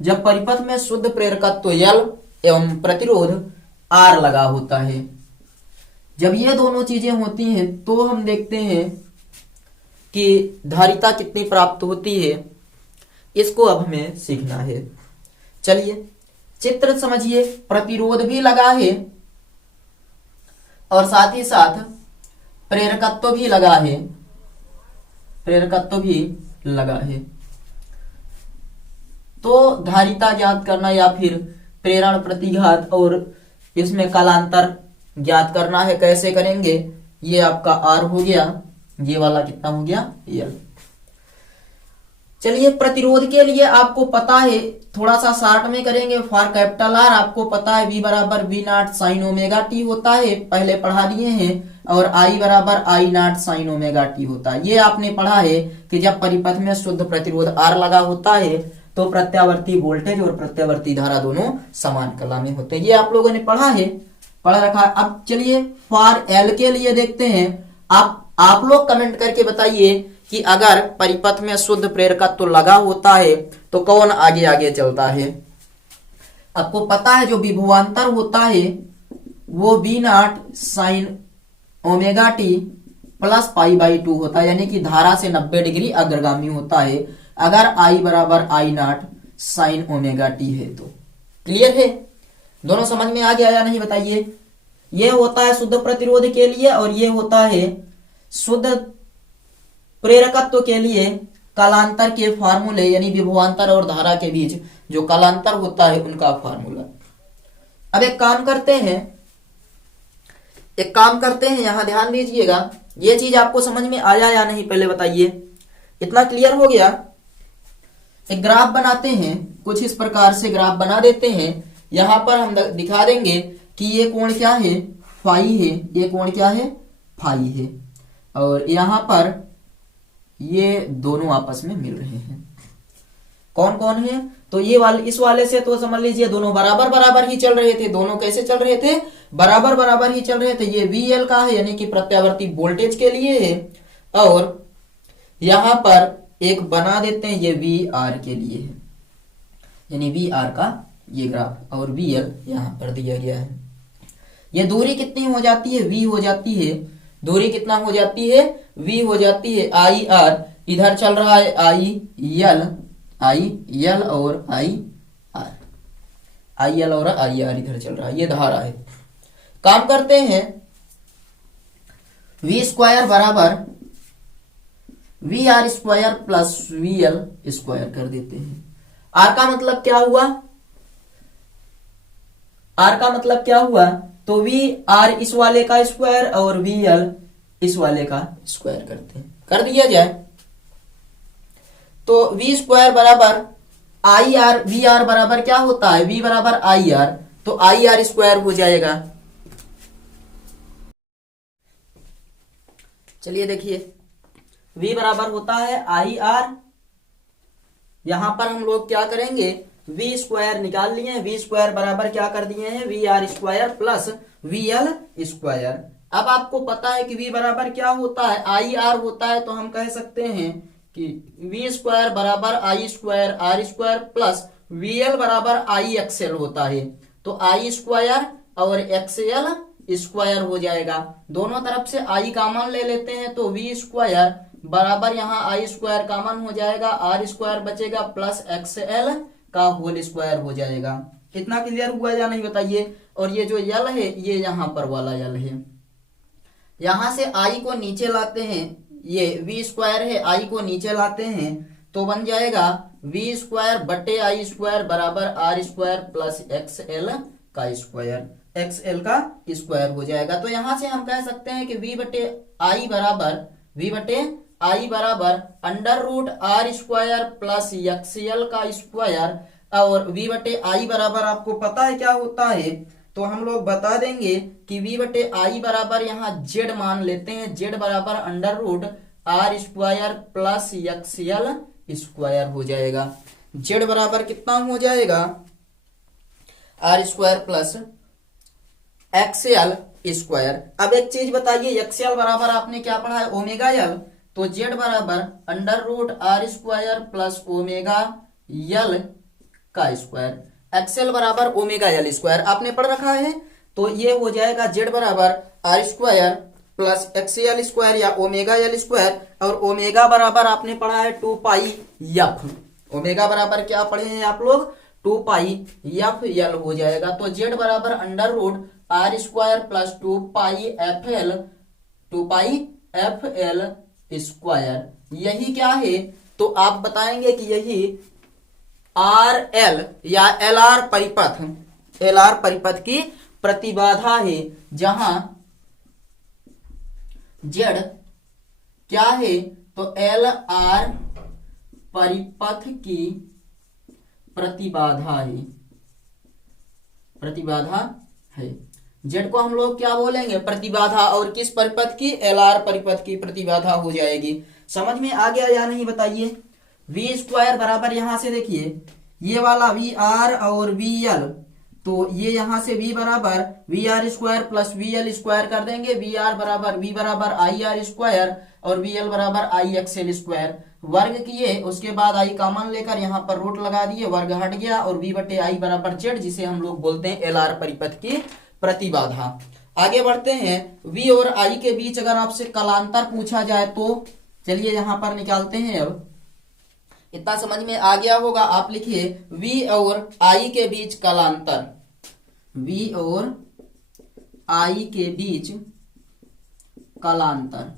जब परिपथ में शुद्ध प्रेरकत्व यल एवं प्रतिरोध आर लगा होता है, जब ये दोनों चीजें होती हैं तो हम देखते हैं कि धारिता कितनी प्राप्त होती है। इसको अब हमें सीखना है। चलिए चित्र समझिए, प्रतिरोध भी लगा है और साथ ही साथ प्रेरकत्व भी लगा है। तो धारिता ज्ञात करना या फिर प्रेरण प्रतिघात और इसमें कालांतर ज्ञात करना है। कैसे करेंगे, ये आपका आर हो गया, ये वाला कितना हो गया, यल। चलिए प्रतिरोध के लिए आपको पता है, थोड़ा सा शार्ट में करेंगे। फॉर कैपिटल आर आपको पता है V बराबर V naught sine omega T होता है, पहले पढ़ा लिए हैं, और I बराबर I naught sine omega T होता है। ये आपने पढ़ा है कि जब परिपथ में शुद्ध प्रतिरोध R लगा होता है तो प्रत्यावर्ती वोल्टेज और प्रत्यावर्ती धारा दोनों समान कला में होते हैं। ये आप लोगों ने पढ़ रखा है। अब चलिए फॉर L के लिए देखते हैं। आप लोग कमेंट करके बताइए कि अगर परिपथ में शुद्ध प्रेरकत्व लगा होता है तो कौन आगे आगे चलता है। आपको पता है जो विभवांतर होता है वो V naught sine omega t plus pi by 2 होता है, यानी कि धारा से 90 डिग्री अग्रगामी होता है अगर I बराबर I naught sine omega t है तो। क्लियर है? दोनों समझ में आ गया या नहीं बताइए। ये होता है शुद्ध प्रतिरोध के लिए और ये होता है शुद्ध प्रेरकत्व के लिए कालांतर के फार्मूले, यानी विभवांतर और धारा के बीच जो कालांतर होता है उनका फार्मूला। अब एक काम करते हैं, यहां ध्यान दीजिएगा। ये चीज आपको समझ में आया या नहीं पहले बताइए। इतना क्लियर हो गया? एक ग्राफ बनाते हैं, कुछ इस प्रकार से ग्राफ बना देते हैं। यहां पर हम दिखा देंगे कि ये कोण क्या है, फाई है, ये कोण क्या है, फाई है, और यहां पर ये दोनों आपस में मिल रहे हैं। कौन कौन है, तो ये वाले, इस वाले से तो समझ लीजिए दोनों बराबर बराबर ही चल रहे थे। दोनों कैसे चल रहे थे, बराबर बराबर ही चल रहे थे। ये VL का है, यानी कि प्रत्यावर्ती वोल्टेज के लिए है, और यहां पर एक बना देते हैं, ये VR के लिए है, यानी VR का ये ग्राफ, और VL यहां पर दिया गया है। ये दूरी कितनी हो जाती है, V हो जाती है। दूरी कितना हो जाती है, V हो जाती है IR। इधर चल रहा है IL और IL और IR इधर चल रहा है, ये धारा है। काम करते हैं, V स्क्वायर बराबर VR square plus VL square कर देते हैं। R का मतलब क्या हुआ, तो VR इस वाले का स्क्वायर और VL इस वाले का स्क्वायर करते हैं, कर दिया जाए तो V स्क्वायर बराबर IR, VR बराबर क्या होता है, V बराबर IR, तो IR स्क्वायर हो जाएगा। चलिए देखिए, V बराबर होता है IR, यहाँ पर हम लोग क्या करेंगे, वी स्क्वायर निकाल लिए हैं, वी स्क्वायर बराबर क्या कर दिए हैं, V R square plus V L square. अब आपको पता है कि v बराबर क्या होता है, आई आर होता है, तो हम कह सकते हैं कि वी स्क्वायर बराबर I square R square plus V L बराबर आई एक्सएल होता है। तो आई स्क्वायर और एक्सएल स्क्वायर हो जाएगा, दोनों तरफ से आई कॉमन ले लेते हैं, तो वी स्क्वायर बराबर यहाँ आई स्क्वायर कॉमन हो जाएगा, आर स्क्वायर बचेगा प्लस एक्सएल का होल स्क्वायर हो जाएगा। कितना क्लियर हुआ या नहीं बताइए। और ये जो यल है ये यहाँ पर वाला यल है, यहां से आई को नीचे लाते हैं, ये वी स्क्वायर है, आई को नीचे लाते हैं तो बन जाएगा वी स्क्वायर बटे आई स्क्वायर बराबर R square plus X L का स्क्वायर, एक्स एल का स्क्वायर हो जाएगा। तो यहां से हम कह सकते हैं कि वी बटे आई बराबर under root R square plus X L का स्क्वायर, और वी बटे आई बराबर आपको पता है क्या होता है, तो हम लोग बता देंगे कि v बटे आई बराबर यहाँ z मान लेते हैं, z बराबर under root R square plus X L square हो जाएगा। z बराबर कितना हो जाएगा, R square plus X L square. अब एक चीज बताइए, एक्स एल बराबर आपने क्या पढ़ा है, ओमेगा एल, तो z बराबर under root R square plus omega L का स्क्वायर, एक्सएल बराबर ओमेगा एल स्क्वायर आपने पढ़ रखा है। तो ये हो जाएगा जेड बराबर R square plus XL square या ओमेगा एल स्क्वायर, और ओमेगा बराबर आपने पढ़ा है 2 पाई एफ, ओमेगा बराबर क्या पढ़े हैं आप लोग, 2 पाई एफ एल हो जाएगा। तो जेड बराबर under root R square plus 2 pi F L square, यही क्या है, तो आप बताएंगे कि यही आर एल या एल आर परिपथ की प्रतिबाधा है, जहां जेड क्या है, तो एल आर परिपथ की प्रतिबाधा है। जेड को हम लोग क्या बोलेंगे, प्रतिबाधा, और किस परिपथ की, एल आर परिपथ की प्रतिबाधा हो जाएगी। समझ में आ गया या नहीं बताइए। वी स्क्वायर बराबर यहां से देखिए ये वाला वी आर और वी एल, तो ये यहां से v बराबर V R square plus V L square कर देंगे, वी आर बराबर v बराबर आई आर स्क्वायर और वी एल बराबर आई एक्स एल स्क्वायर, वर्ग किए, उसके बाद आई कॉमन लेकर यहाँ पर रूट लगा दिए, वर्ग हट गया, और v बटे आई बराबर जेड, जिसे हम लोग बोलते हैं एल आर परिपथ की प्रतिबाधा। आगे बढ़ते हैं, v और i के बीच अगर आपसे कलांतर पूछा जाए तो चलिए यहाँ पर निकालते हैं। अब इतना समझ में आ गया होगा, आप लिखिए v और i के बीच कलांतर, v और i के बीच कलांतर।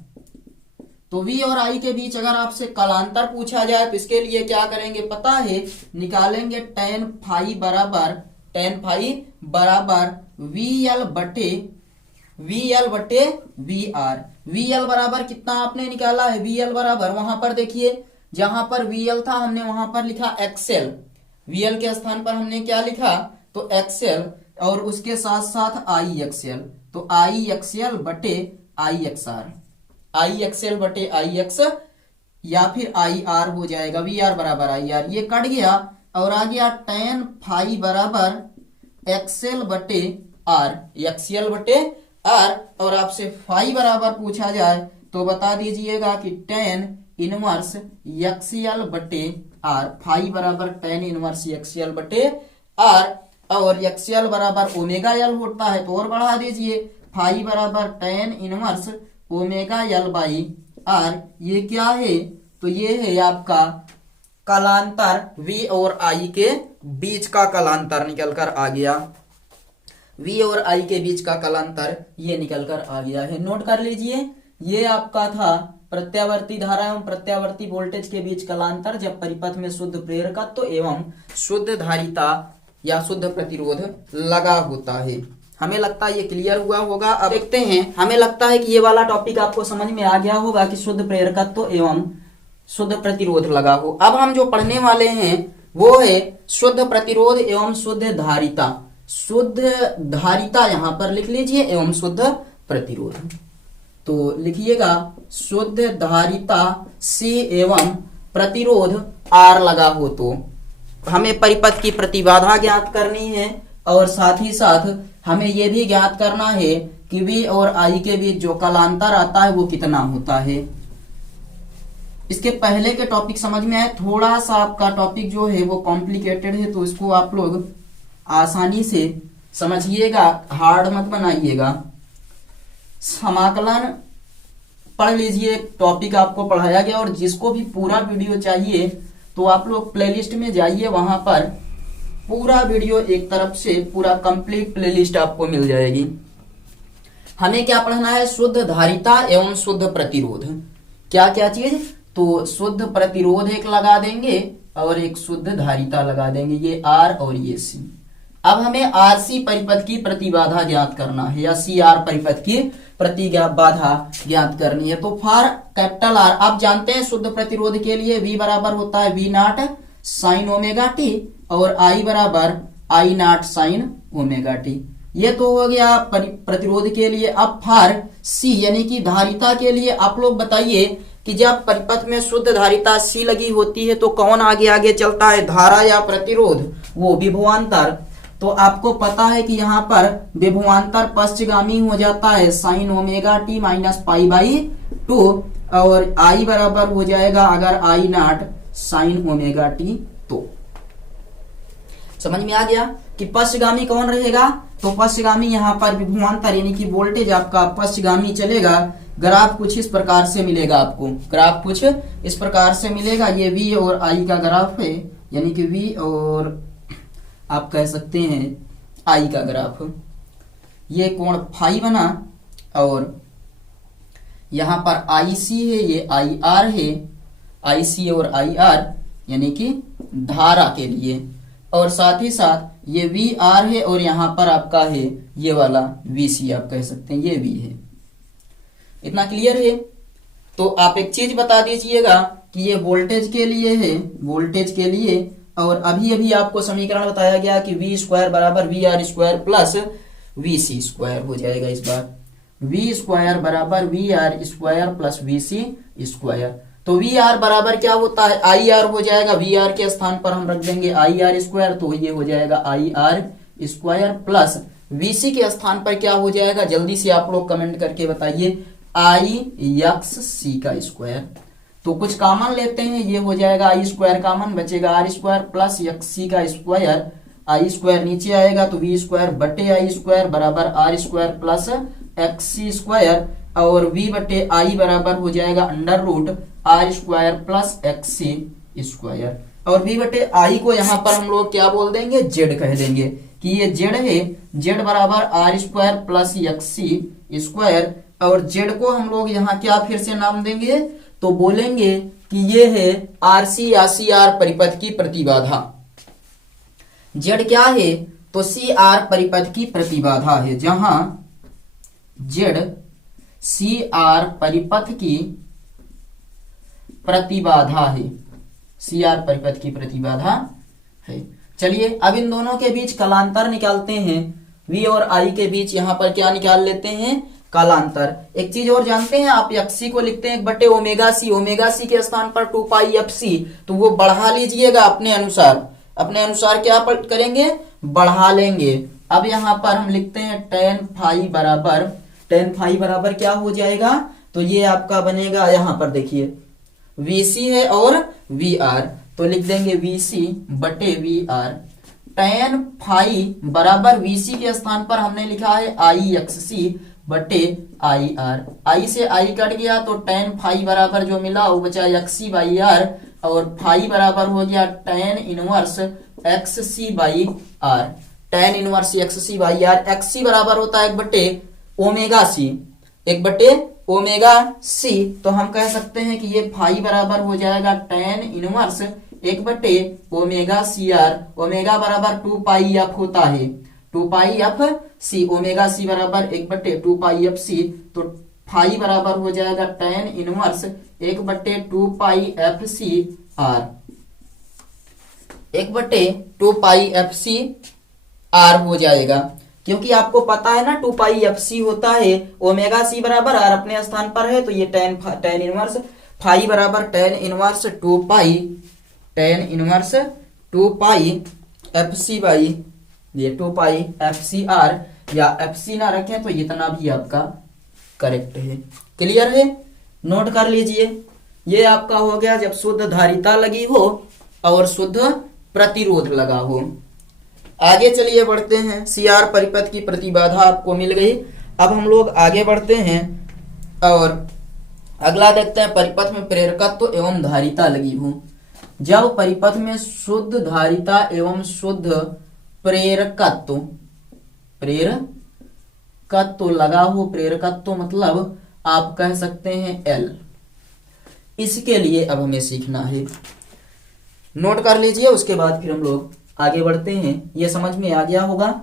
तो v और i के बीच अगर आपसे कलांतर पूछा जाए तो इसके लिए क्या करेंगे पता है, निकालेंगे tan फाई बराबर vl बटे vr। vl बराबर कितना आपने निकाला है, vl बराबर वहां पर देखिए, जहां पर vl था हमने वहां पर लिखा एक्सएल, vl के स्थान पर हमने क्या लिखा, तो एक्सएल, और उसके साथ साथ आई एक्सएल, तो आई एक्सएल बटे आई एक्सआर, आई एक्सएल बटे आई एक्स, या फिर आई आर हो जाएगा, वी आर बराबर आई आर, ये कट गया और आ गया tan फाई बराबर एक्सएल बटे आर, एक्सएल बटे आर। और आपसे फाई बराबर पूछा जाए तो बता दीजिएगा कि tan इनवर्स एक्सएल बटे आर, फाई बराबर tan इनवर्स एक्सएल बटे आर, और एक्सएल बराबर ओमेगा एल होता है तो और बढ़ा दीजिए, फाई बराबर tan inverse omega L by R. ये क्या है, तो ये है आपका कलांतर, v और i के बीच का कलांतर निकल कर आ गया, v और i के बीच का कलांतर ये निकल कर आ गया है। नोट कर लीजिए, ये आपका था प्रत्यावर्ती धारा एवं प्रत्यावर्ती वोल्टेज के बीच कलांतर जब परिपथ में शुद्ध प्रेरकत्व एवं शुद्ध धारिता या शुद्ध प्रतिरोध लगा होता है। हमें लगता है ये क्लियर हुआ होगा। अब देखते हैं, हमें लगता है कि ये वाला टॉपिक आपको समझ में आ गया होगा कि शुद्ध प्रेरकत्व एवं शुद्ध प्रतिरोध लगा हो। अब हम जो पढ़ने वाले हैं वो है शुद्ध प्रतिरोध एवं शुद्ध धारिता। शुद्ध धारिता यहां पर लिख लीजिए एवं शुद्ध प्रतिरोध, तो लिखिएगा शुद्ध धारिता से एवं प्रतिरोध आर लगा हो तो हमें परिपथ की प्रतिबाधा ज्ञात करनी है और साथ ही साथ हमें यह भी ज्ञात करना है कि V और I के बीच जो कालांतर आता है वो कितना होता है। इसके पहले के टॉपिक समझ में आए। थोड़ा सा आपका टॉपिक जो है वो कॉम्प्लिकेटेड है, तो इसको आप लोग आसानी से समझिएगा, हार्ड मत बनाइएगा। समाकलन पढ़ लीजिए, टॉपिक आपको पढ़ाया गया, और जिसको भी पूरा वीडियो चाहिए तो आप लोग प्लेलिस्ट में जाइए, वहां पर पूरा वीडियो एक तरफ से पूरा कंप्लीट प्लेलिस्ट आपको मिल जाएगी। हमें क्या पढ़ना है? शुद्ध धारिता एवं शुद्ध प्रतिरोध। क्या क्या चीज? तो शुद्ध प्रतिरोध एक लगा देंगे और एक शुद्ध धारिता लगा देंगे, ये R और ये C। अब हमें RC परिपथ की प्रतिबाधा ज्ञात करना है या CR परिपथ की प्रतिबाधा ज्ञात करनी है। तो फॉर कैपिटल R आप जानते हैं शुद्ध प्रतिरोध के लिए V बराबर होता है V naught sine omega t और I बराबर I naught sine omega t. ये तो हो गया प्रतिरोध के लिए। अब फॉर C यानी कि धारिता के लिए आप लोग बताइए कि जब परिपथ में शुद्ध धारिता C लगी होती है तो कौन आगे आगे चलता है, धारा या प्रतिरोध? वो विभवांतर। तो आपको पता है कि यहाँ पर विभवांतर पश्चगामी हो जाता है sine omega t minus pi by 2 और I बराबर हो जाएगा अगर I naught sine omega t. तो समझ में आ गया कि पश्चगामी कौन रहेगा? तो पश्चगामी यहाँ पर विभवांतर यानी कि वोल्टेज आपका पश्चगामी चलेगा। ग्राफ कुछ इस प्रकार से मिलेगा आपको, ग्राफ कुछ इस प्रकार से मिलेगा। ये V और I का ग्राफ है, यानी कि V और आप कह सकते हैं I का ग्राफ। ये कोण फाई बना और यहाँ पर IC है, ये IR है, IC और IR यानी कि धारा के लिए, और साथ ही साथ ये VR है और यहाँ पर आपका है ये वाला VC, आप कह सकते हैं ये V है। इतना क्लियर है? तो आप एक चीज बता दीजिएगा कि ये वोल्टेज के लिए है, वोल्टेज के लिए, और अभी अभी आपको समीकरण बताया गया कि V स्क्वायर बराबर VR square plus VC square हो जाएगा। इस बार V स्क्वायर बराबर VR square plus VC square. तो VR बराबर क्या होता है? IR हो जाएगा, VR के स्थान पर हम रख देंगे IR स्क्वायर, तो ये हो जाएगा IR स्क्वायर प्लस VC के स्थान पर क्या हो जाएगा? जल्दी से आप लोग कमेंट करके बताइए, IXC का स्क्वायर। तो कुछ कॉमन लेते हैं, ये हो जाएगा I स्क्वायर कॉमन, बचेगा R स्क्वायर प्लस XC का स्क्वायर। I स्क्वायर नीचे आएगा तो V स्क्वायर बटे I स्क्वायर बराबर R square plus XC square, और V बटे I बराबर हो जाएगा under root R square plus XC square. और V बटे I को यहाँ पर हम लोग क्या बोल देंगे? Z कह देंगे कि ये Z है, Z बराबर R square plus XC square. और Z को हम लोग यहाँ क्या फिर से नाम देंगे? तो बोलेंगे कि ये है RC या CR परिपथ की प्रतिबाधा। Z क्या है? तो CR परिपथ की प्रतिबाधा है, जहां Z CR परिपथ की प्रतिबाधा है, CR परिपथ की प्रतिबाधा है। चलिए अब इन दोनों के बीच कालांतर निकालते हैं। V और I के बीच यहाँ पर क्या निकाल लेते हैं? कालांतर। एक चीज और जानते हैं आप, XC को लिखते हैं 1 बटे ओमेगा सी, ओमेगा सी के स्थान पर 2 पाई FC, तो वो बढ़ा लीजिएगा अपने अनुसार, अपने अनुसार क्या करेंगे? बढ़ा लेंगे। अब यहाँ पर हम लिखते हैं tan फाई बराबर क्या हो जाएगा? तो ये आपका बनेगा, यहाँ पर देखिए VC है और VR, तो लिख देंगे VC बटे VR। tan फाई बराबर VC के स्थान पर हमने लिखा है IXC बटे IR। I से I कट गया तो tan फाई बराबर जो मिला वो बचा XC बाई R, और फाई बराबर हो गया tan inverse XC by R। tan inverse XC by R, XC बराबर होता है 1 बटे ओमेगा सी, 1 बटे ओमेगा सी, तो हम कह सकते हैं कि ये फाई बराबर हो जाएगा tan इनवर्स 1 बटे ओमेगा CR। ओमेगा बराबर 2 पाई F होता है, 2 पाई F C, ओमेगा C बराबर 1 बटे 2 पाई F C, तो फाई बराबर हो जाएगा tan इनवर्स 1 बटे 2 पाई F C R, 1 बटे 2 पाई F C R हो जाएगा। क्योंकि आपको पता है ना 2 पाई F C होता है, ओमेगा C बराबर R अपने स्थान पर है, तो ये tan इनवर्स फाई बराबर tan inverse 2 pi tan inverse 2 pi F C by ये 2 पाई एफ सी आर, या एफ सी ना रखें तो इतना भी आपका करेक्ट है। क्लियर है? नोट कर लीजिए। ये आपका हो गया जब शुद्ध धारिता लगी हो और शुद्ध प्रतिरोध लगा हो। आगे चलिए बढ़ते हैं। सीआर परिपथ की प्रतिबाधा आपको मिल गई। अब हम लोग आगे बढ़ते हैं और अगला देखते हैं, परिपथ में प्रेरकत्व एवं धारिता लगी हो। जब परिपथ में शुद्ध धारिता एवं शुद्ध प्रेरकत्व लगा हो, प्रेरकत्व मतलब आप कह सकते हैं एल, इसके लिए अब हमें सीखना है। नोट कर लीजिए, उसके बाद फिर हम लोग आगे बढ़ते हैं। ये समझ में आ गया होगा।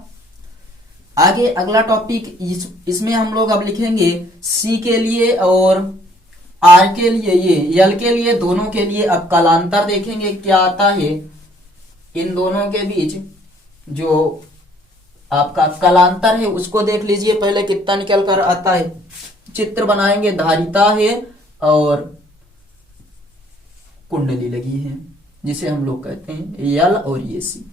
आगे अगला टॉपिक इसमें हम लोग अब लिखेंगे सी के लिए और आर के लिए, ये एल के लिए, दोनों के लिए अब कालांतर देखेंगे क्या आता है। इन दोनों के बीच जो आपका कालांतर है उसको देख लीजिए पहले कितना निकल कर आता है। चित्र बनाएंगे, धारिता है और कुंडली लगी है जिसे हम लोग कहते हैं यल और ये सी।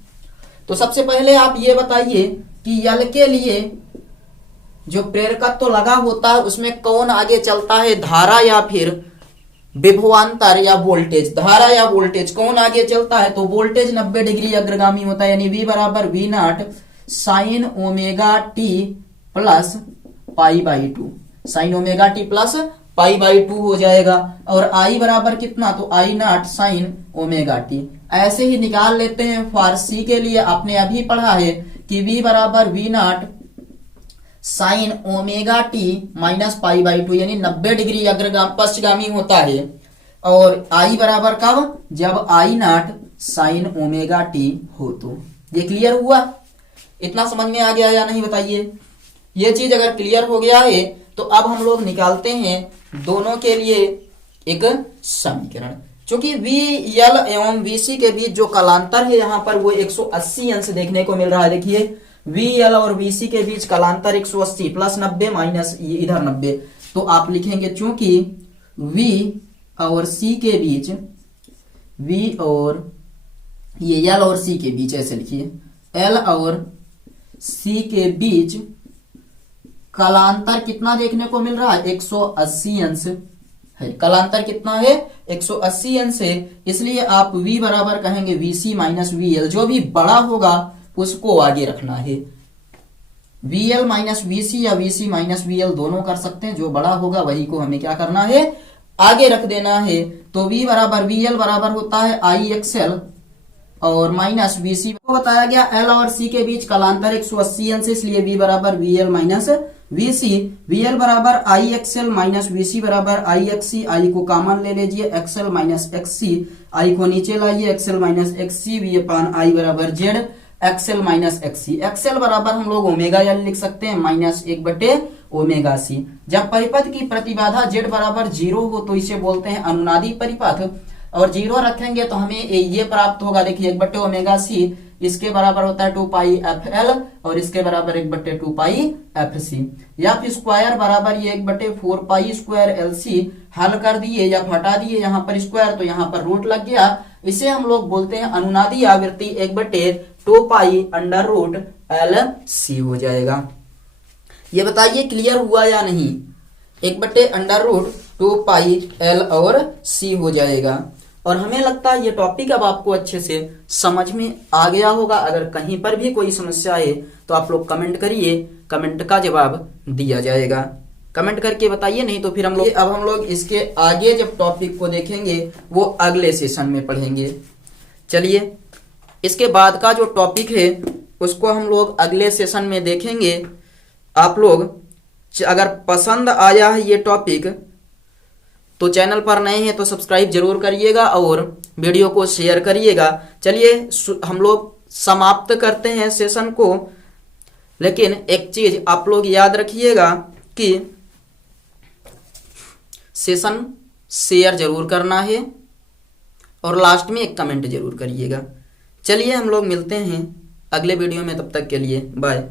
तो सबसे पहले आप ये बताइए कि यल के लिए जो प्रेरकत्व लगा होता है उसमें कौन आगे चलता है, धारा या फिर विभवांतर या वोल्टेज। धारा या वोल्टेज कौन आगे चलता है? तो वोल्टेज 90 डिग्री अग्रगामी होता है, यानी V बराबर V naught sine omega t plus pi by 2, sign omega t plus pi by 2 हो जाएगा। और I बराबर कितना? तो I naught sine omega T. ऐसे ही निकाल लेते हैं फॉर सी के लिए। आपने अभी पढ़ा है कि V बराबर V naught sine omega t minus pi by 2, यानी 90 डिग्री पश्चगामी होता है। और I बराबर कब? जब I naught sine omega t हो। तो ये क्लियर हुआ? इतना समझ में आ गया या नहीं बताइए? ये चीज अगर क्लियर हो गया है तो अब हम लोग निकालते हैं दोनों के लिए एक समीकरण। क्योंकि VL एवं VC के बीच जो कालांतर है यहाँ पर वो 180 अंश देखने को मिल रहा है। देखिए VL और VC के बीच कालांतर 180 प्लस 90 माइनस इधर 90। तो आप लिखेंगे चूंकि V और C के बीच, V और ये L और C के बीच, ऐसे लिखिए L और C के बीच कालांतर कितना देखने को मिल रहा है? 180 अंश है। कालांतर कितना है? 180 अंश है। इसलिए आप V बराबर कहेंगे VC माइनस VL, जो भी बड़ा होगा उसको आगे रखना है। VL माइनस VC या VC माइनस VL दोनों कर सकते हैं, जो बड़ा होगा वही को हमें क्या करना है? आगे रख देना है। तो V बराबर VL बराबर होता है IXL और माइनस VC को बताया गया L और C के बीच कालांतर 180 अंश, इसलिए V बराबर VL माइनस VC। VL बराबर IXL माइनस VC बराबर IXC। I को कॉमन ले लीजिए, XL माइनस XC, I को नीचे लाइए, XL minus XC, V upon I बराबर Z, XL minus XC। XL बराबर हम लोग ओमेगा L लिख सकते हैं माइनस 1/ओमेगा C। जब परिपथ की प्रतिबाधा Z बराबर 0 हो तो इसे बोलते हैं अनुनादी परिपथ, और 0 रखेंगे तो हमें ये प्राप्त होगा। देखिए 1/ओमेगा C इसके बराबर होता है 2 पाई FL और इसके बराबर 1/2 पाई FC। F स्क्वायर बराबर ये 1/4 पाई स्क्वायर LC। हल कर दिए या हटा दिए यहाँ पर स्क्वायर, तो यहाँ पर रूट लग गया। इसे हम लोग बोलते हैं अनुनादी आवृत्ति 1/2 पाई अंडर रूट LC हो जाएगा। ये बताइए क्लियर हुआ या नहीं? 1/2 पाई L और C हो जाएगा। और हमें लगता है ये टॉपिक अब आपको अच्छे से समझ में आ गया होगा। अगर कहीं पर भी कोई समस्या है तो आप लोग कमेंट करिए, कमेंट का जवाब दिया जाएगा। कमेंट करके बताइए, नहीं तो फिर अब हम लोग इसके आगे जब टॉपिक को देखेंगे वो अगले सेशन में पढ़ेंगे। चलिए इसके बाद का जो टॉपिक है उसको हम लोग अगले सेशन में देखेंगे। आप लोग अगर पसंद आया है ये टॉपिक तो चैनल पर नए हैं तो सब्सक्राइब जरूर करिएगा और वीडियो को शेयर करिएगा। चलिए हम लोग समाप्त करते हैं सेशन को, लेकिन एक चीज आप लोग याद रखिएगा कि सेशन शेयर जरूर करना है और लास्ट में एक कमेंट जरूर करिएगा। चलिए हम लोग मिलते हैं अगले वीडियो में, तब तक के लिए बाय।